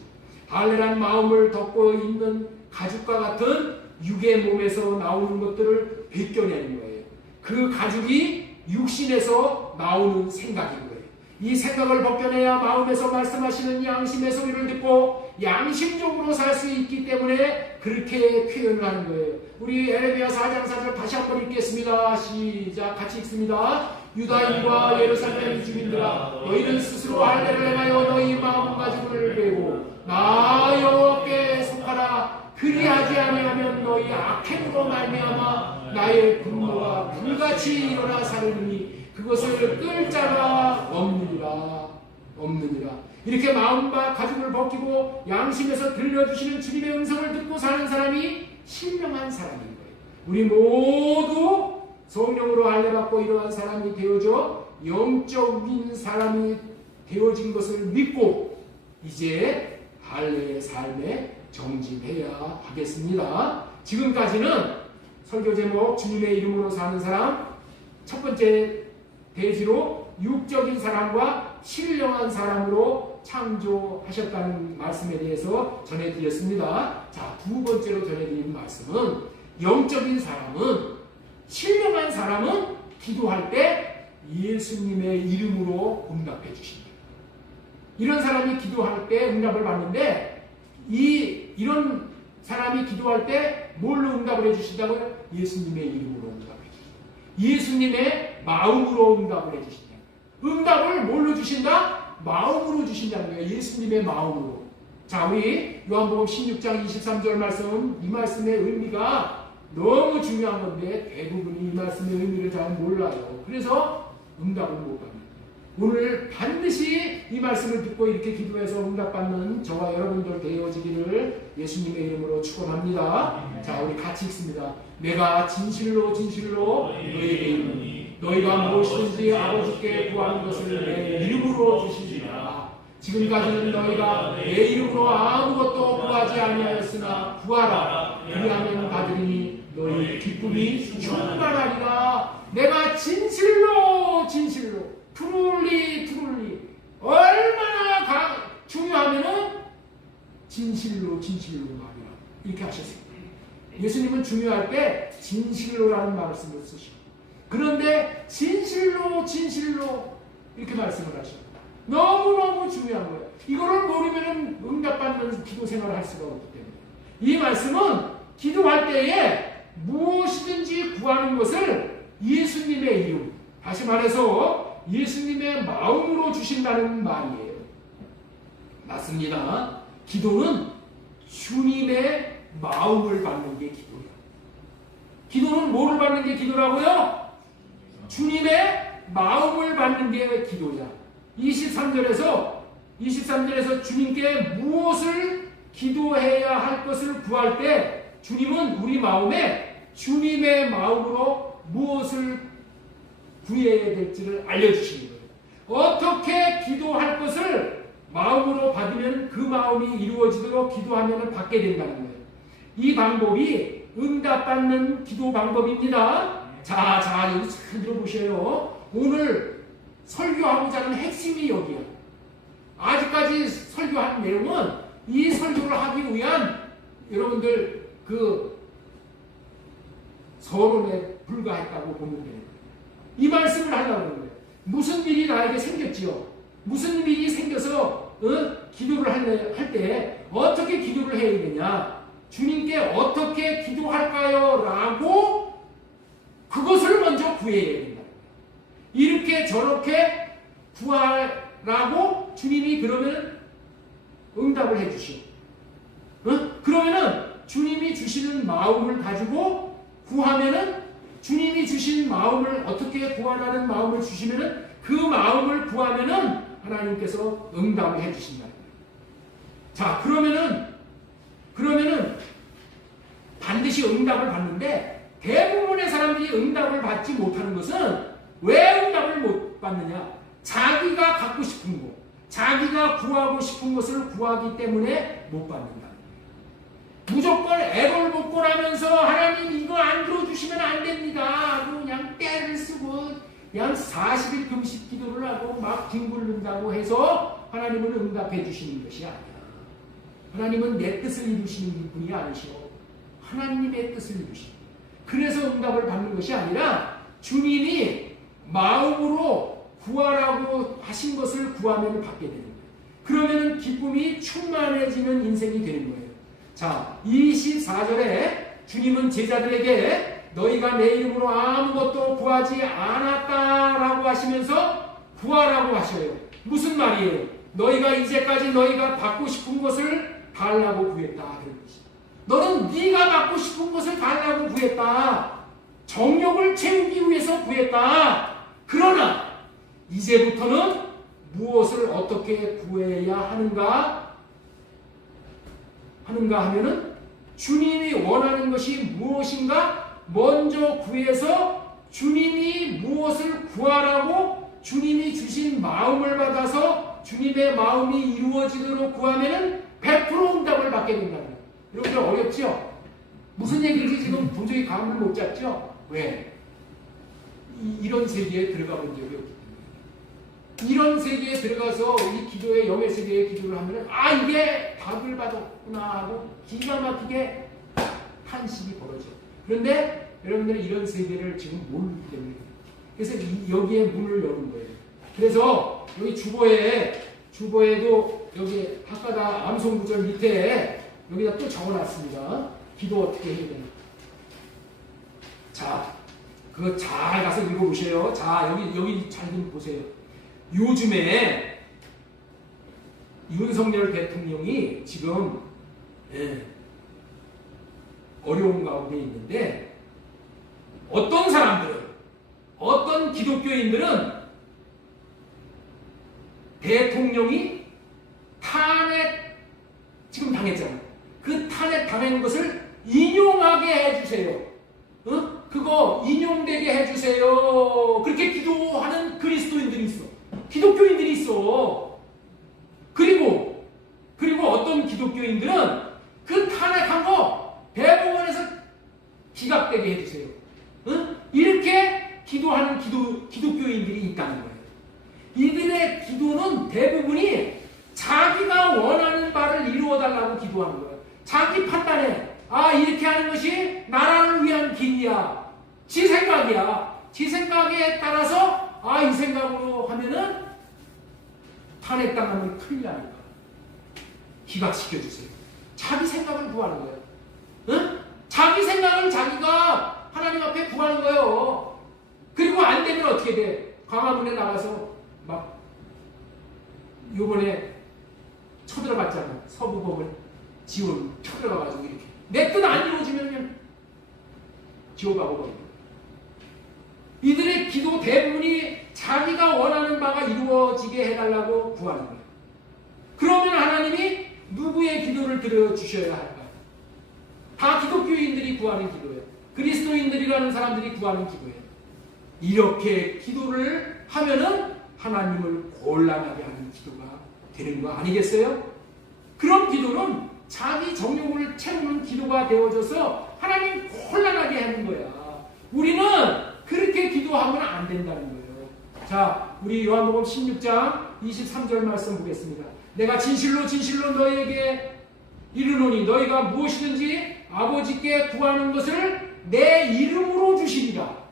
할례란 마음을 덮고 있는 가죽과 같은 육의 몸에서 나오는 것들을 벗겨내는 거예요. 그 가죽이 육신에서 나오는 생각인 거예요. 이 생각을 벗겨내야 마음에서 말씀하시는 양심의 소리를 듣고 양심적으로 살 수 있기 때문에 그렇게 표현을 하는 거예요. 우리 에레미야 4장 4절 다시 한번 읽겠습니다. 시작. 같이 읽습니다. 유다인과 예루살렘 주민들아, 너희는 스스로 할례를 행하여 너희 마음 가죽을 베고 나 여호와께 속하라. 그리하지 아니하면 너희 악행으로 말미암아 나의 분노가 불같이 일어나 사르니 그것을 끌 자가 없느니라. 이렇게 마음과 가죽을 벗기고 양심에서 들려주시는 주님의 음성을 듣고 사는 사람이 신령한 사람인 거예요. 우리 모두 성령으로 할례받고 이러한 사람이 되어져 영적인 사람이 되어진 것을 믿고 이제 할례의 삶에 정진해야 하겠습니다. 지금까지는 설교 제목 주님의 이름으로 사는 사람, 첫 번째 대지로 육적인 사람과 신령한 사람으로 창조하셨다는 말씀에 대해서 전해드렸습니다. 자, 두 번째로 전해드린 말씀은 영적인 사람은, 신령한 사람은 기도할 때 예수님의 이름으로 응답해 주신다. 이런 사람이 기도할 때 응답을 받는데 이런 사람이 기도할 때 뭘로 응답을 해주신다고요? 예수님의 이름으로 응답해 주신다. 예수님의 마음으로 응답을 해주신다. 응답을 뭘로 주신다? 마음으로 주신다는 거예요. 예수님의 마음으로. 자, 우리 요한복음 16장 23절 말씀, 이 말씀의 의미가 너무 중요한 건데 대부분이 이 말씀의 의미를 잘 몰라요. 그래서 응답을 못 받는 거예요. 오늘 반드시 이 말씀을 듣고 이렇게 기도해서 응답받는 저와 여러분들 되어지기를 예수님의 이름으로 축원합니다. 자, 우리 같이 읽습니다. 내가 진실로 너희에게 이르노니 너희가 무엇이든지 아버지께 구하는 것을 내 이름으로 주시리라. 지금까지는 너희가 내 이름으로 아무것도 구하지 아니하였으나 구하라. 그리하면 받으리니 너희 기쁨이 충만하리라. 내가 진실로 truly 얼마나 중요하면은 진실로 말이야. 이렇게 하셨습니다. 예수님은 중요할 때 진실로라는 말씀을 쓰시고, 그런데 진실로 이렇게 말씀을 하셔요. 너무너무 중요한 거예요. 이거를 모르면 응답받는 기도 생활을 할 수가 없기 때문에 이 말씀은 기도할 때에 무엇이든지 구하는 것을 예수님의 이름, 다시 말해서 예수님의 마음으로 주신다는 말이에요. 맞습니다. 기도는 주님의 마음을 받는 게 기도예요. 기도는 뭐를 받는 게 기도라고요? 주님의 마음을 받는 게 기도야. 23절에서 주님께 무엇을 기도해야 할 것을 구할 때 주님은 우리 마음에 주님의 마음으로 무엇을 구해야 될지를 알려주시는 거예요. 어떻게 기도할 것을 마음으로 받으면 그 마음이 이루어지도록 기도하면 받게 된다는 거예요. 이 방법이 응답받는 기도 방법입니다. 자, 여기 잘 들어보세요. 오늘 설교하고자 하는 핵심이 여기야. 아직까지 설교한 내용은 이 설교를 하기 위한 여러분들 그 서론에 불과했다고 보면 돼요. 이 말씀을 하려고 하는 거예요. 무슨 일이 나에게 생겼지요? 무슨 일이 생겨서 기도를 할 때 어떻게 기도를 해야 되냐? 주님께 어떻게 기도할까요? 라고 그것을 먼저 구해야 된다. 이렇게 저렇게 구하라고 주님이 그러면 응답을 해주시오. 그러면은 주님이 주시는 마음을 가지고 구하면은 주님이 주신 마음을 어떻게 구하라는 마음을 주시면은 그 마음을 구하면은 하나님께서 응답을 해주신다. 자, 그러면은 반드시 응답을 받는데 대부분의 사람들이 응답을 받지 못하는 것은 왜 응답을 못 받느냐? 자기가 갖고 싶은 것, 자기가 구하고 싶은 것을 구하기 때문에 못 받는다. 무조건 애걸복걸하면서 하나님 이거 안 들어주시면 안 됩니다. 그냥 때를 쓰고 그냥 40일 금식 기도를 하고 막 뒹굴른다고 해서 하나님은 응답해 주시는 것이 아니야. 하나님은 내 뜻을 이루시는 분이 아니시오. 하나님의 뜻을 이루시오. 그래서 응답을 받는 것이 아니라 주님이 마음으로 구하라고 하신 것을 구하면 받게 되는 거예요. 그러면 기쁨이 충만해지는 인생이 되는 거예요. 자, 24절에 주님은 제자들에게 너희가 내 이름으로 아무것도 구하지 않았다라고 하시면서 구하라고 하셔요. 무슨 말이에요? 너희가 이제까지 너희가 받고 싶은 것을 달라고 구했다. 그런 것이. 너는 네가 받고 싶은 것을 달라고 구했다. 정욕을 채우기 위해서 구했다. 그러나 이제부터는 무엇을 어떻게 구해야 하는가 하면은 주님이 원하는 것이 무엇인가 먼저 구해서 주님이 무엇을 구하라고 주님이 주신 마음을 받아서 주님의 마음이 이루어지도록 구하면은 100% 응답을 받게 된다는 거예요. 여러분들 어렵죠? 무슨 얘기인지 지금 도저히 감을 못 잡죠? 왜? 이런 세계에 들어가 본 적이 없기 때문에. 이런 세계에 들어가서 이 기도의 영의 세계의 기도를 하면은 이게 답을 받았구나 하고 기가 막히게 탄식이 벌어져. 그런데 여러분들은 이런 세계를 지금 모르기 때문에 그래서 여기에 문을 여는 거예요. 그래서 여기 주보에도 여기 학가다 암송구절 밑에 여기다 또 적어놨습니다. 기도 어떻게 해야 되나. 자, 그거 잘 가서 읽어보세요. 자, 여기 잘 좀 보세요. 요즘에 윤석열 대통령이 지금 어려운 가운데 있는데 어떤 사람들은 어떤 기독교인들은 대통령이 탄핵 지금 당했잖아요. 그 탄핵 당한 것을 인용하게 해주세요. 그거 인용되게 해주세요. 그렇게 기도하는 그리스도인들이 있어. 기독교인들이 있어. 그리고 어떤 기독교인들은 그 탄핵한 거 대법원에서 기각되게 해주세요. 이렇게 기도하는 기독교인들이 있다는 거예요. 이들의 기도는 대부분이 자기가 원하는 바를 이루어달라고 기도하는 거예요. 자기 판단에 이렇게 하는 것이 나라를 위한 길이야. 지 생각이야. 지 생각에 따라서 이 생각으로 하면은 탄핵당하면 큰일 나니까 기각시켜주세요. 자기 생각을 구하는 거예요. 자기 생각을 자기가 하나님 앞에 구하는 거예요. 그리고 안 되면 어떻게 돼? 광화문에 나가서 막 요번에 쳐들어갔잖아. 서부법을 지원 쳐들어가가지고 이렇게 내 뜻 안 이루어지면 그냥 지옥 가고 버리고. 이들의 기도 대부분이 자기가 원하는 바가 이루어지게 해달라고 구하는 거예요. 그러면 하나님이 누구의 기도를 들어주셔야 할까요? 다 기독교인들이 구하는 기도예요. 그리스도인들이라는 사람들이 구하는 기도예요. 이렇게 기도를 하면은 하나님을 곤란하게 하는 기도가 되는 거 아니겠어요? 그런 기도는 자기 정욕을 채우는 기도가 되어져서 하나님 곤란하게 하는 거야. 우리는 그렇게 기도하면 안 된다는 거예요. 자, 우리 요한복음 16장 23절 말씀 보겠습니다. 내가 진실로 진실로 너희에게 이르노니 너희가 무엇이든지 아버지께 구하는 것을 내 이름으로 주시리라.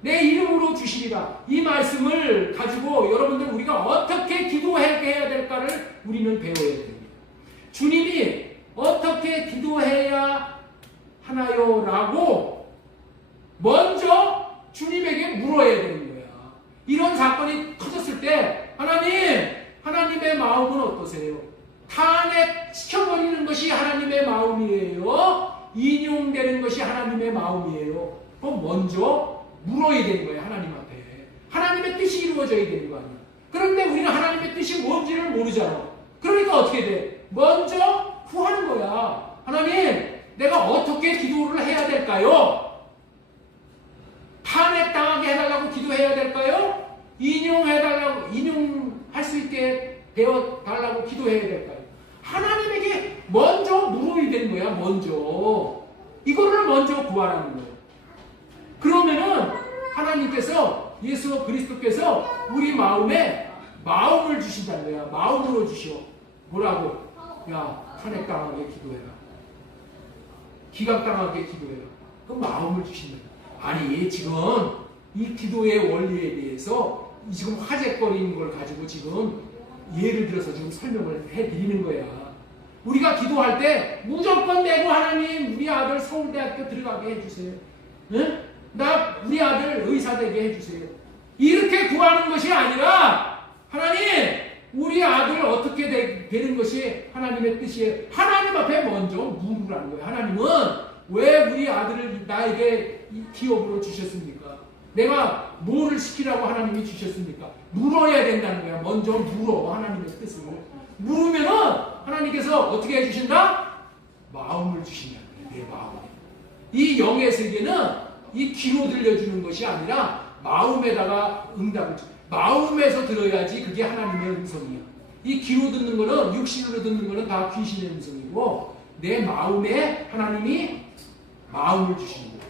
내 이름으로 주시리라. 이 말씀을 가지고 여러분들 우리가 어떻게 기도해야 될까를 우리는 배워야 됩니다. 주님이 어떻게 기도해야 하나요? 라고 먼저 주님에게 물어야 되는 거야. 이런 사건이 터졌을 때 하나님의 마음은 어떠세요? 탄핵시켜버리는 것이 하나님의 마음이에요? 인용되는 것이 하나님의 마음이에요? 그럼 먼저 물어야 되는 거예요. 하나님 앞에. 하나님의 뜻이 이루어져야 되는 거 아니야. 그런데 우리는 하나님의 뜻이 뭔지를 모르잖아. 그러니까 어떻게 돼? 먼저 구하는 거야. 하나님, 내가 어떻게 기도를 해야 될까요? 탄핵당하게 해달라고 기도해야 될까요? 인용할 수 있게 되어달라고 기도해야 될까요? 하나님에게 먼저 물어야 되는 거야. 먼저. 이거를 먼저 구하라는 거예요. 그러면은 하나님께서 예수 그리스도께서 우리 마음에 마음을 주신다는 거야. 마음으로 주시오. 뭐라고? 야, 탄핵당하게 기도해라. 기각당하게 기도해라. 그 마음을 주신다. 아니 지금 이 기도의 원리에 대해서 지금 화제거리인 걸 가지고 지금 예를 들어서 지금 설명을 해드리는 거야. 우리가 기도할 때 무조건 내고 하나님 우리 아들 서울대학교 들어가게 해주세요. 응? 나 우리 아들 의사 되게 해주세요. 이렇게 구하는 것이 아니라 하나님 우리 아들 어떻게 되는 것이 하나님의 뜻이에요. 하나님 앞에 먼저 물으라는 거예요. 하나님은 왜 우리 아들을 나에게 기업으로 주셨습니까? 내가 뭐를 시키라고 하나님이 주셨습니까? 물어야 된다는 거야. 먼저 물어 하나님의 뜻을. 물으면은 하나님께서 어떻게 해주신다? 마음을 주신다는 거예요. 내 마음. 이 영의 세계는 이 귀로 들려주는 것이 아니라 마음에다가 응답을 줘. 마음에서 들어야지 그게 하나님의 음성이야. 이 귀로 듣는 거는 육신으로 듣는 거는 다 귀신의 음성이고 내 마음에 하나님이 마음을 주시는 거야.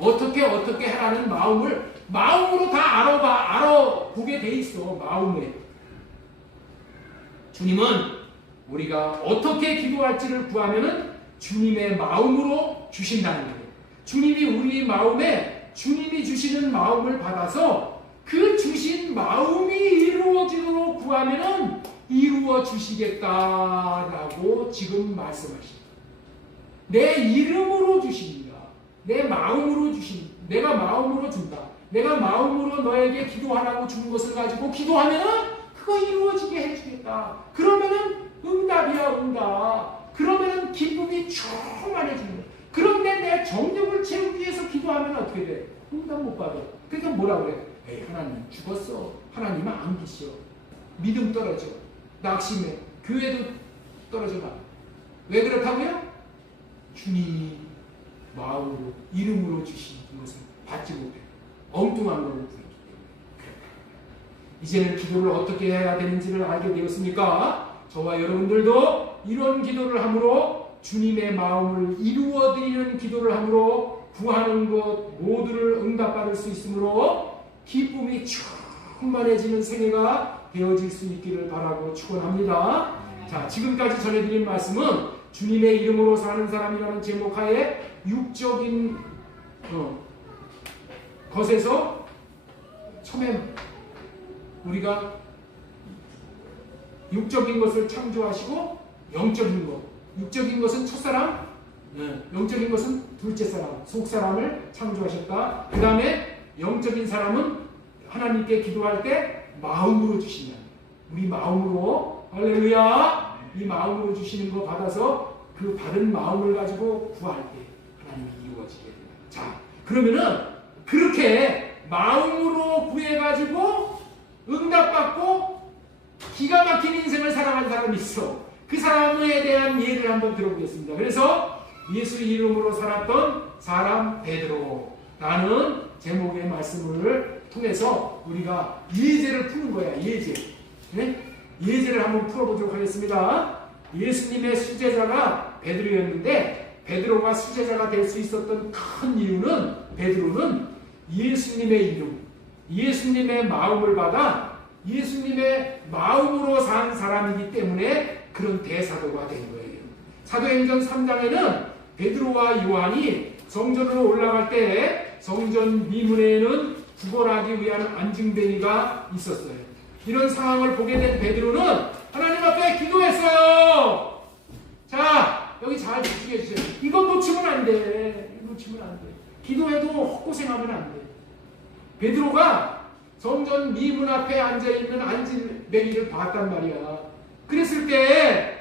어떻게 하라는 마음으로 다 알아보게 돼 있어. 마음에. 주님은 우리가 어떻게 기도할지를 구하면은 주님의 마음으로 주신다는 거예요. 주님이 우리 마음에 주님이 주시는 마음을 받아서 그 주신 마음이 이루어지도록 구하면은 이루어 주시겠다라고 지금 말씀하십니다. 내 이름으로 주십니다. 내 마음으로 주십니다. 내가 마음으로 준다. 내가 마음으로 너에게 기도하라고 준 것을 가지고 기도하면은 그거 이루어지게 해주겠다. 그러면은 응답이야, 응답. 그러면은 기쁨이 충만해지는 거야. 그런데 내 정욕을 채우기 위해서 기도하면 어떻게 돼? 응답 못 받아. 그러니까 뭐라 그래? 에이, 하나님 죽었어. 하나님은 안 계셔. 믿음 떨어져. 낙심해. 교회도 떨어져 가. 왜 그렇다고요? 주님 마음으로 이름으로 주신 것을 받지 못해. 엉뚱한 걸 부르기 때문에. 이제는 기도를 어떻게 해야 되는지를 알게 되었습니까? 저와 여러분들도 이런 기도를 함으로 주님의 마음을 이루어드리는 기도를 함으로 구하는 것 모두를 응답받을 수 있으므로 기쁨이 충만해지는 생애가 되어질 수 있기를 바라고 축원합니다. 자, 지금까지 전해드린 말씀은 주님의 이름으로 사는 사람이라는 제목하에 육적인 것에서 처음에 우리가 육적인 것을 창조하시고 영적인 것, 육적인 것은 첫사람, 영적인 것은 둘째 사람, 속사람을 창조하셨다. 그 다음에 영적인 사람은 하나님께 기도할 때 마음으로 주신다. 우리 마음으로, 할렐루야, 이 마음으로 주시는 거 받아서 그 받은 마음을 가지고 구할 때 하나님이 이루어지게 된다. 자, 그러면은 그렇게 마음으로 구해가지고 응답받고 기가 막힌 인생을 살아간 사람이 있어. 그 사람에 대한 예를 한번 들어보겠습니다. 그래서 예수 이름으로 살았던 사람 베드로라는 제목의 말씀을 통해서 우리가 예제를 푸는 거야. 예제. 네? 예제를 한번 풀어보도록 하겠습니다. 예수님의 수제자가 베드로였는데 베드로가 수제자가 될 수 있었던 큰 이유는 베드로는 예수님의 이름, 예수님의 마음을 받아 예수님의 마음으로 산 사람이기 때문에 그런 대사도가 된 거예요. 사도행전 3장에는 베드로와 요한이 성전으로 올라갈 때 성전 미문에는 구걸하기 위한 안징뱅이가 있었어요. 이런 상황을 보게 된 베드로는 하나님 앞에 기도했어요. 자, 여기 잘 집중해 주세요. 이거 놓치면 안 돼. 놓치면 안 돼. 기도해도 헛고생하면 안 돼. 베드로가 성전 미문 앞에 앉아있는 안징뱅이를 봤단 말이야. 그랬을 때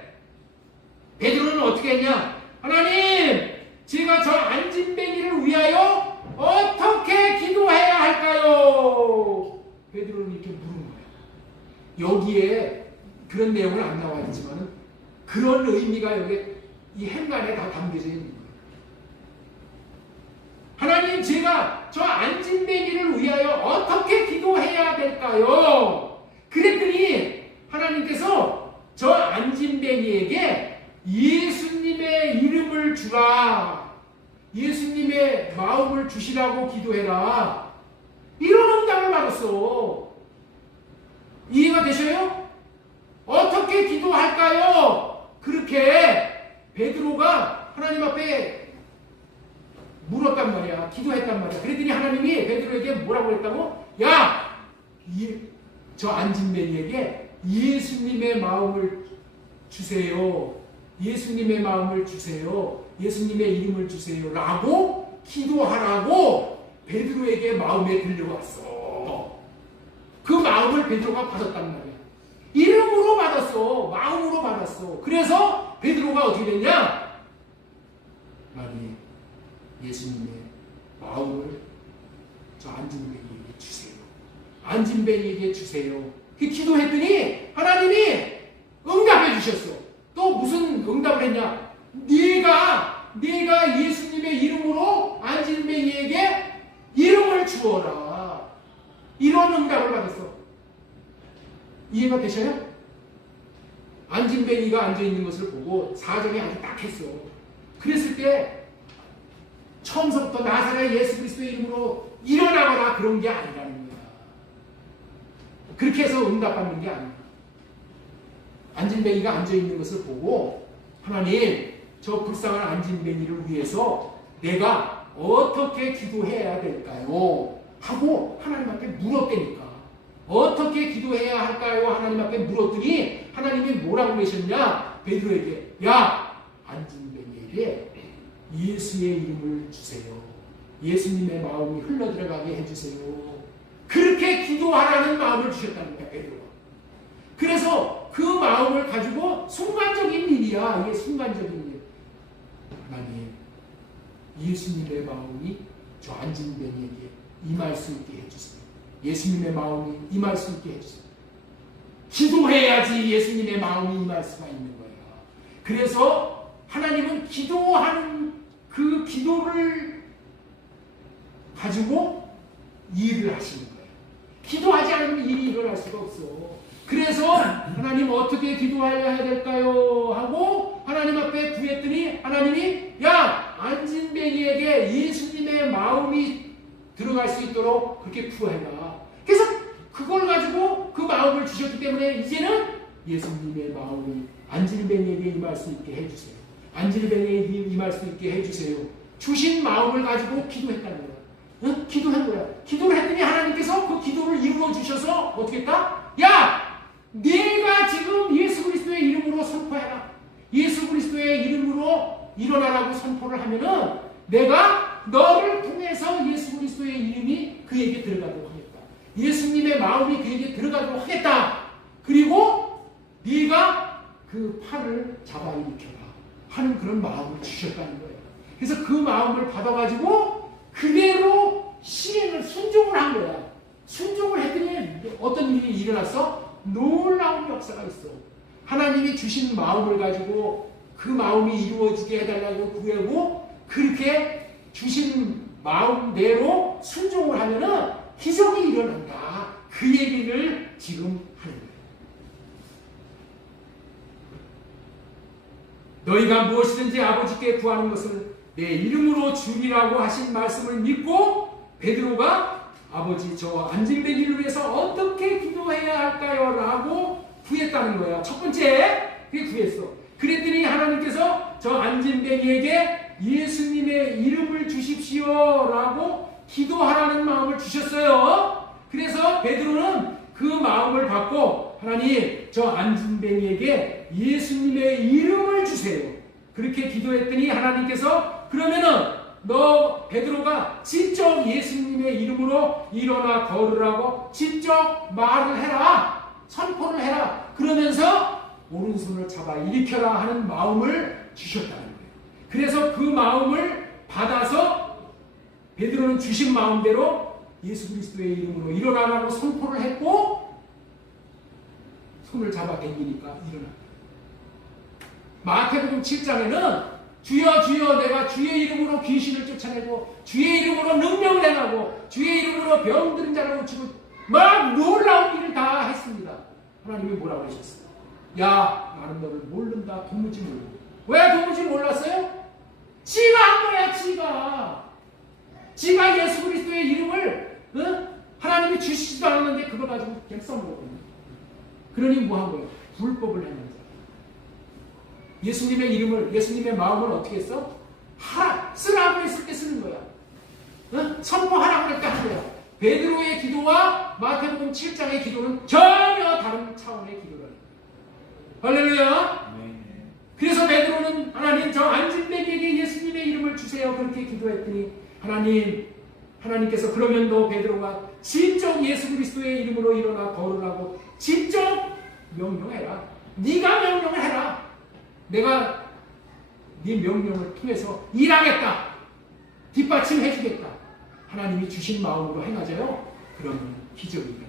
베드로는 어떻게 했냐? 하나님, 제가 저 안진뱅이를 위하여 어떻게 기도해야 할까요? 베드로는 이렇게 물은 거야. 여기에 그런 내용은 안 나와 있지만 그런 의미가 여기 이 행간에 다 담겨져 있는 거예요. 하나님, 제가 저 안진뱅이를 위하여 어떻게 기도해야 될까요? 그랬더니 하나님께서 저 안진뱅이에게 예수님의 이름을 주라. 예수님의 마음을 주시라고 기도해라. 이런 응답을 받았어. 이해가 되셔요? 어떻게 기도할까요? 그렇게 베드로가 하나님 앞에 물었단 말이야. 기도했단 말이야. 그랬더니 하나님이 베드로에게 뭐라고 했다고? 야! 저 안진뱅이에게 예수님의 마음을 주세요. 예수님의 마음을 주세요. 예수님의 이름을 주세요. 라고 기도하라고 베드로에게 마음에 들려왔어. 그 마음을 베드로가 받았단 말이야. 이름으로 받았어. 마음으로 받았어. 그래서 베드로가 어떻게 됐냐? 많이 예수님의 마음을 저 안진뱅이에게 주세요. 안진뱅이에게 주세요. 그 기도했더니 하나님이 응답해 주셨어. 또 무슨 응답을 했냐? 네가 예수님의 이름으로 안진뱅이에게 이름을 주어라. 이런 응답을 받았어. 이해가 되셔요? 안진뱅이가 앉아있는 것을 보고 사정이 아주 딱했어. 그랬을 때 처음부터 나사렛 예수 그리스도의 이름으로 일어나거나 그런 게 아니라는 거야. 그렇게 해서 응답받는 게 아니야. 안진뱅이가 앉아있는 것을 보고 하나님, 저 불쌍한 안진뱅이를 위해서 내가 어떻게 기도해야 될까요? 하고 하나님한테 물었다니까. 어떻게 기도해야 할까요? 하나님 앞에 물었더니 하나님이 뭐라고 계셨냐? 베드로에게, 야! 안진뱅이에게 예수의 이름을 주세요. 예수님의 마음이 흘러들어가게 해주세요. 그렇게 기도하라는 마음을 주셨다는 거야, 베드로가. 그래서 그 마음을 가지고 순간적인 일이야. 이게 순간적인 일. 하나님, 예수님의 마음이 저 안진뱅이에게 임할 수 있게 해주세요. 예수님의 마음이 임할 수 있게 해주세요. 기도해야지 예수님의 마음이 임할 수가 있는 거야. 그래서 하나님은 기도하는 그 기도를 가지고 일을 하시는 거예요. 기도하지 않으면 일이 일어날 수가 없어. 그래서 하나님 어떻게 기도해야 될까요? 하고 하나님 앞에 구했더니 하나님이 야! 안진뱅이에게 예수님의 마음이 들어갈 수 있도록 그렇게 구해라. 그래서 그걸 가지고 그 마음을 주셨기 때문에 이제는 예수님의 마음이 안진뱅이에게 임할 수 있게 해주세요. 안진뱅이에게 임할 수 있게 해주세요. 주신 마음을 가지고 기도했다는 거야. 응? 기도한 거야. 기도를 했더니 하나님께서 그 기도를 이루어 주셔서 어떻게 했다? 야! 네가 지금 예수 그리스도의 이름으로 선포해라. 예수 그리스도의 이름으로 일어나라고 선포를 하면은 내가 너를 통해서 예수 그리스도의 이름이 그에게 들어가도록 하겠다. 예수님의 마음이 그에게 들어가도록 하겠다. 그리고 네가 그 팔을 잡아 일으켜라 하는 그런 마음을 주셨다는 거예요. 그래서 그 마음을 받아가지고 그대로 실행을 순종을 한 거야. 순종을 했더니 어떤 일이 일어났어? 놀라운 역사가 있어. 하나님이 주신 마음을 가지고 그 마음이 이루어지게 해달라고 구하고 그렇게 주신 마음대로 순종을 하면은 기적이 일어난다. 그 얘기를 지금 하는 거예요. 너희가 무엇이든지 아버지께 구하는 것을 내 이름으로 주리라고 하신 말씀을 믿고 베드로가 아버지 저 안진뱅이를 위해서 어떻게 기도해야 할까요? 라고 구했다는 거예요. 첫 번째 그게 구했어. 그랬더니 하나님께서 저 안진뱅이에게 예수님의 이름을 주십시오 라고 기도하라는 마음을 주셨어요. 그래서 베드로는 그 마음을 받고 하나님 저 안진뱅이에게 예수님의 이름을 주세요. 그렇게 기도했더니 하나님께서 그러면은 너 베드로가 직접 예수님의 이름으로 일어나 걸으라고 직접 말을 해라. 선포를 해라. 그러면서 오른손을 잡아 일으켜라 하는 마음을 주셨다는 거예요. 그래서 그 마음을 받아서 베드로는 주신 마음대로 예수 그리스도의 이름으로 일어나라고 선포를 했고 손을 잡아 당기니까 일어났다. 마태복음 7장에는 주여 주여 내가 주의 이름으로 귀신을 쫓아내고 주의 이름으로 능력을 행하고 주의 이름으로 병든 자를 고치고 막 놀라운 일을 다 했습니다. 하나님이 뭐라고 하셨어요? 야 나는 너를 모른다. 도무지 모르고. 왜 도무지 몰랐어요? 지가 한 거야. 지가 예수 그리스도의 이름을 하나님이 주시지도 않았는데 그걸 가지고 그냥 써먹었거든요. 그러니 뭐 한 거예요? 불법을 했는 거예요. 예수님의 이름을, 예수님의 마음을 어떻게 했어? 하라, 쓰라고 했을 때 쓰는 거야. 선포하라고 할 때 하는 거야. 베드로의 기도와 마태복음 7장의 기도는 전혀 다른 차원의 기도라는 거야. 할렐루야. 그래서 베드로는 하나님 저 안진뱅이에게 예수님의 이름을 주세요 그렇게 기도했더니 하나님께서 그러면 너 베드로가 직접 예수 그리스도의 이름으로 일어나 걸으라고 직접 명령해라. 네가 명령을 해라. 내가 네 명령을 통해서 일하겠다. 뒷받침해 주겠다. 하나님이 주신 마음으로 행하자요. 그러면 기적이 일어나.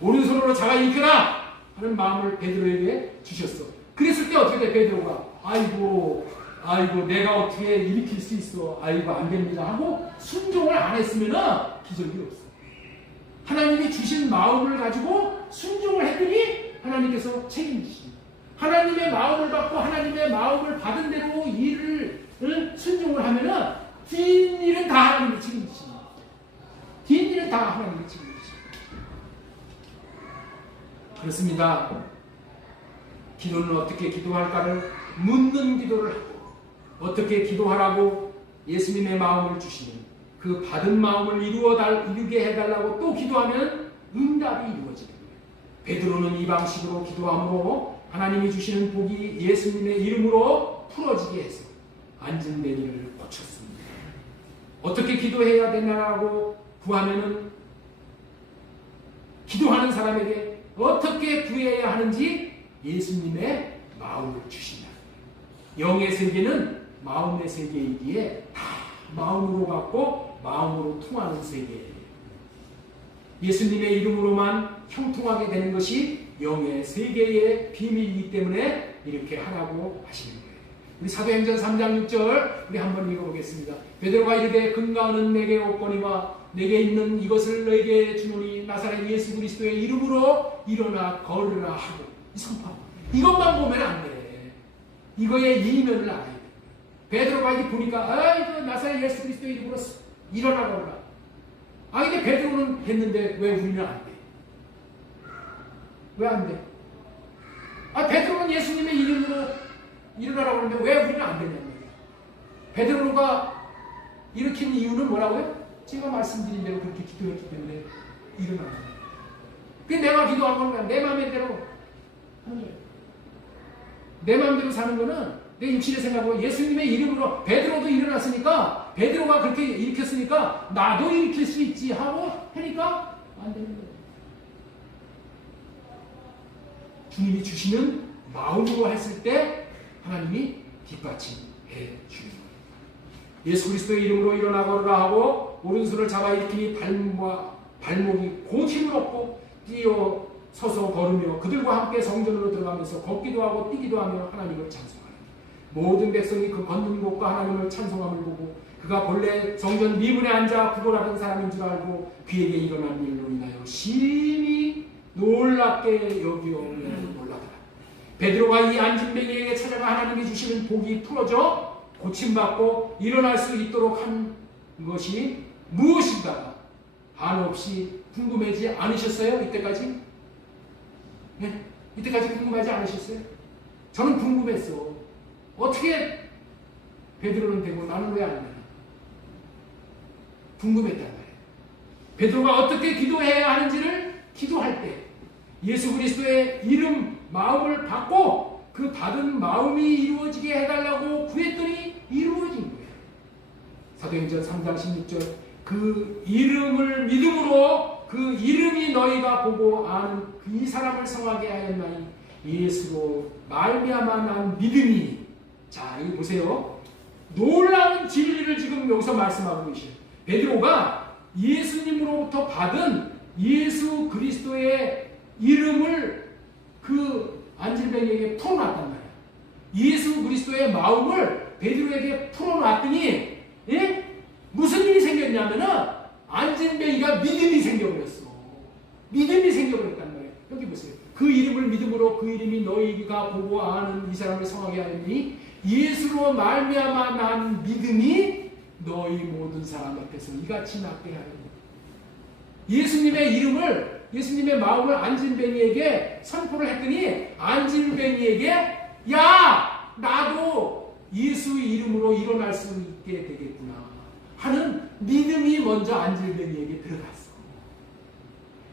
오른손으로 잡아 일으켜라 하는 마음을 베드로에게 주셨어. 그랬을 때 어떻게 돼? 베드로가 아이고 내가 어떻게 일으킬 수 있어. 아이고 안 됩니다 하고 순종을 안 했으면 기적이 없어. 하나님이 주신 마음을 가지고 순종을 했더니 하나님께서 책임지십니다. 하나님의 마음을 받고 하나님의 마음을 받은 대로 일을 순종을 하면은 뒷일은 다 하나님이 책임지십니다. 뒷일은 다 하나님이 책임지십니다. 그렇습니다. 기도는 어떻게 기도할까를 묻는 기도를 하고 어떻게 기도하라고 예수님의 마음을 주시는 그 받은 마음을 이루게 해달라고 또 기도하면 응답이 이루어지는 거예요. 베드로는 이 방식으로 기도함으로 하나님이 주시는 복이 예수님의 이름으로 풀어지게 해서 안진뱅이를 고쳤습니다. 어떻게 기도해야 되냐고 구하면은 기도하는 사람에게 어떻게 구해야 하는지 예수님의 마음을 주신다. 영의 세계는 마음의 세계이기에 다 마음으로 갖고 마음으로 통하는 세계예요. 예수님의 이름으로만 형통하게 되는 것이 영의 세계의 비밀이기 때문에 이렇게 하라고 하시는 거예요. 우리 사도행전 3장 6절 우리 한번 읽어보겠습니다. 베드로가 이르되 금가은은 내게 없거니와 내게 있는 이것을 내게 주노니 나사렛 예수 그리스도의 이름으로 일어나 걸으라 하고 이 선포. 이것만 보면 안 돼. 이거의 이면을 알아야 돼. 베드로가 이제 보니까 이거 나사렛 예수 그리스도의 이름으로 일어나 걸으라. 근데 베드로는 했는데 왜 우리는 안 돼? 왜 안 돼? 베드로는 예수님의 이름으로 일어나라고 하는데 왜 우리는 안 되냐는 거예요. 베드로가 일으킨 이유는 뭐라고요? 제가 말씀드린 대로 그렇게 기도했기 때문에 일어나는 거예요. 그게 내가 기도한 건 내 마음대로 하는 거예요. 내 마음대로 사는 거는 내 육신의 생각으로 예수님의 이름으로 베드로도 일어났으니까 베드로가 그렇게 일으켰으니까 나도 일으킬 수 있지 하고 하니까 안 되는 거예요. 주님이 주시는 마음으로 했을 때 하나님이 뒷받침해 주는 거예요. 예수 그리스도의 이름으로 일어나 걸으라 하고 오른손을 잡아 일으키니 발목이 곧 힘을 얻고 뛰어 서서 걸으며 그들과 함께 성전으로 들어가면서 걷기도 하고 뛰기도 하며 하나님을 찬송하는 모든 백성이 그 걷는 곳과 하나님을 찬송함을 보고 그가 본래 성전 미문에 앉아 구걸하던 사람인 줄 알고 그에게 일어난 일로 인하여 심히 놀랍게 여기어 놀라더라. 베드로가 이 안진뱅이에게 찾아가 하나님이 주시는 복이 풀어져 고침받고 일어날 수 있도록 한 것이 무엇인가 한없이 궁금하지 않으셨어요? 이때까지? 네? 이때까지 궁금하지 않으셨어요? 저는 궁금했어. 어떻게 베드로는 되고 나는 왜 안 되나? 궁금했단 말이에요. 베드로가 어떻게 기도해야 하는지를 기도할 때 예수 그리스도의 이름, 마음을 받고 그 받은 마음이 이루어지게 해달라고 구했더니 이루어진 거예요. 사도행전 3장 16절 그 이름을 믿음으로 그 이름이 너희가 보고 아는 이 사람을 성하게 하였나니 예수로 말미암아 난 믿음이. 자, 여기 보세요. 놀라운 진리를 지금 여기서 말씀하고 계셔요. 베드로가 예수님으로부터 받은 예수 그리스도의 이름을 그 안진뱅이에게 풀어놨단 말이야. 예수 그리스도의 마음을 베드로에게 풀어놨더니 무슨 일이 생겼냐면은 안진뱅이가 믿음이 생겨버렸어. 믿음이 생겨버렸단 말이에요. 여기 보세요. 그 이름을 믿음으로 그 이름이 너희가 보고 아는 이 사람을 성하게 하였니 예수로 말미암아 난 믿음이 너희 모든 사람 앞에서 이같이 낫게 하였니. 예수님의 이름을 예수님의 마음을 안진뱅이에게 선포를 했더니 안진뱅이에게 야 나도 예수 이름으로 일어날 수 있게 되겠구나 하는 믿음이 먼저 안질뱅이에게 들어갔어.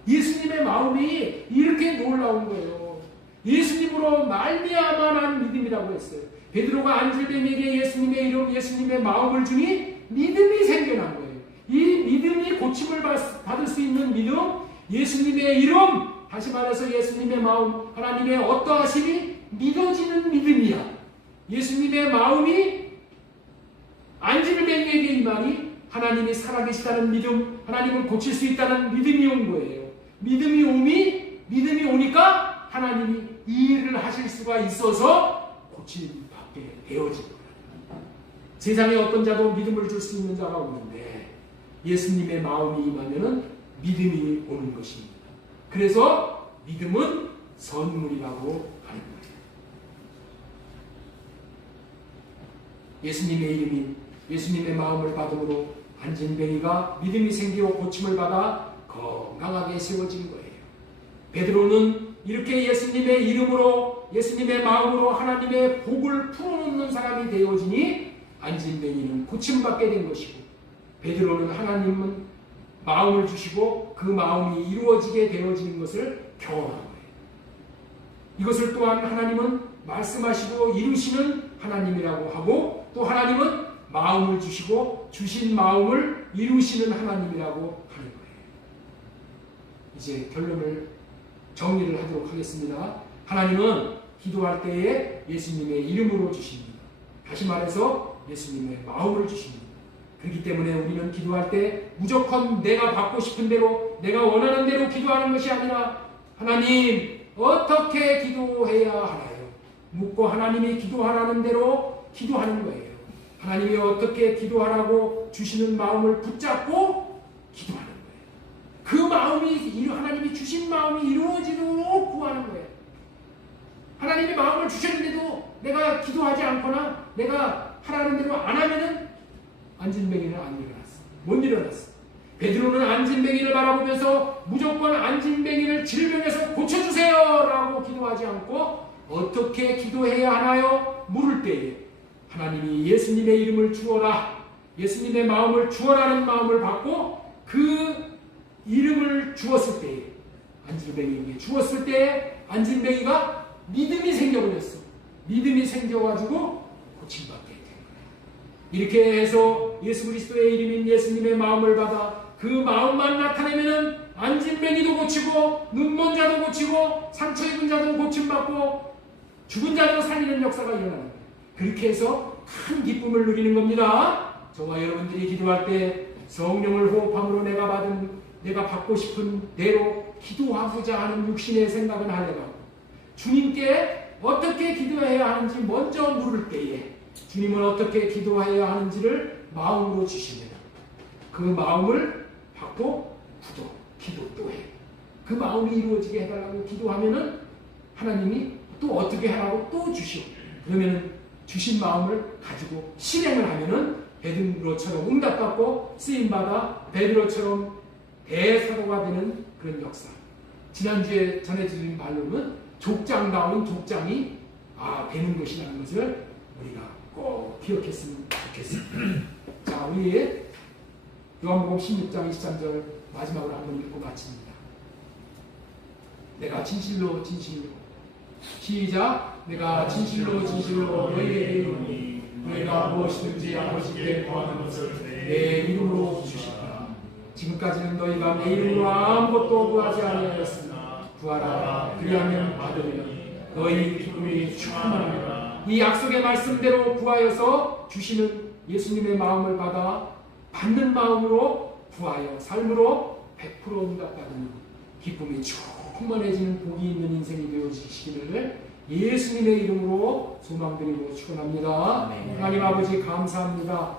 예수님의 마음이 이렇게 놀라운 거예요. 예수님으로 말미암아난 믿음이라고 했어요. 베드로가 안질뱅이에게 예수님의 이름, 예수님의 마음을 주니 믿음이 생겨난 거예요. 이 믿음이 고침을 받을 수 있는 믿음, 예수님의 이름, 다시 말해서 예수님의 마음, 하나님의 어떠하심이 믿어지는 믿음이야. 예수님의 마음이 안질뱅이에게 임하니 하나님이 살아계시다는 믿음, 하나님을 고칠 수 있다는 믿음이 온 거예요. 믿음이 오니까 하나님이 이 일을 하실 수가 있어서 고침받게 되어진 거예요. 세상에 어떤 자도 믿음을 줄 수 있는 자가 없는데 예수님의 마음이 임하면은 믿음이 오는 것입니다. 그래서 믿음은 선물이라고 하는 거예요. 예수님의 이름인 예수님의 마음을 받음으로 안진뱅이가 믿음이 생기고 고침을 받아 건강하게 세워진 거예요. 베드로는 이렇게 예수님의 이름으로 예수님의 마음으로 하나님의 복을 풀어놓는 사람이 되어지니 안진뱅이는 고침받게 된 것이고, 베드로는 하나님은 마음을 주시고 그 마음이 이루어지게 되어지는 것을 경험한 거예요. 이것을 또한 하나님은 말씀하시고 이루시는 하나님이라고 하고, 또 하나님은 마음을 주시고 주신 마음을 이루시는 하나님이라고 하는 거예요. 이제 결론을 정리를 하도록 하겠습니다. 하나님은 기도할 때에 예수님의 이름으로 주십니다. 다시 말해서 예수님의 마음을 주십니다. 그렇기 때문에 우리는 기도할 때 무조건 내가 받고 싶은 대로, 내가 원하는 대로 기도하는 것이 아니라 하나님 어떻게 기도해야 하나요? 묻고 하나님이 기도하라는 대로 기도하는 거예요. 하나님이 어떻게 기도하라고 주시는 마음을 붙잡고 기도하는 거예요. 그 마음이, 하나님이 주신 마음이 이루어지도록 구하는 거예요. 하나님이 마음을 주셨는데도 내가 기도하지 않거나 내가 하라는 대로 안 하면은 안진뱅이는 안 일어났어. 못 일어났어. 베드로는 안진뱅이를 바라보면서 무조건 안진뱅이를 질병에서 고쳐주세요 라고 기도하지 않고 어떻게 기도해야 하나요? 물을 때에 하나님이 예수님의 이름을 주어라, 예수님의 마음을 주어라는 마음을 받고 그 이름을 주었을 때에, 안진뱅이에게 주었을 때에 안진뱅이가 믿음이 생겨버렸어. 믿음이 생겨가지고 고침받게 된 거예요. 이렇게 해서 예수 그리스도의 이름인 예수님의 마음을 받아 그 마음만 나타내면은 안진뱅이도 고치고 눈먼 자도 고치고 상처 입은 자도 고침받고 죽은 자도 살리는 역사가 일어나는 거예요. 그렇게 해서 큰 기쁨을 누리는 겁니다. 저와 여러분들이 기도할 때 성령을 호흡함으로 내가 받고 싶은 대로 기도하고자 하는 육신의 생각은 하려고 주님께 어떻게 기도해야 하는지 먼저 물을 때에 주님은 어떻게 기도해야 하는지를 마음으로 주십니다. 그 마음을 받고 기도 또 해. 그 마음이 이루어지게 해달라고 기도하면은 하나님이 또 어떻게 하라고 또 주시오. 그러면은 주신 마음을 가지고 실행을 하면은 베드로처럼 응답받고 쓰임받아 베드로처럼 대사도가 되는 그런 역사. 지난주에 전해드린 말로는 족장다운 족장이 되는 것이라는 것을 우리가 꼭 기억했으면 좋겠습니다. 자, 우리 요한복음 16장 23절 마지막으로 한번 읽고 마칩니다. 내가 진실로 시작. 내가 진실로 너희에게 이르노니 너희가 무엇이든지 아버지께 구하는 것을 내 이름으로 주시리라. 지금까지는 너희가 내 이름으로 아무것도 구하지 아니하였으나 구하라 그리하면 받으리라. 너희 기쁨이 충만하리라. 이 약속의 말씀대로 구하여서 주시는 예수님의 마음을 받아 받는 마음으로 구하여 삶으로 100% 응답받는 기쁨이 충만해지는 복이 있는 인생이 되어지시기를 예수님의 이름으로 소망드리고 축원합니다. 하나님 아버지 감사합니다.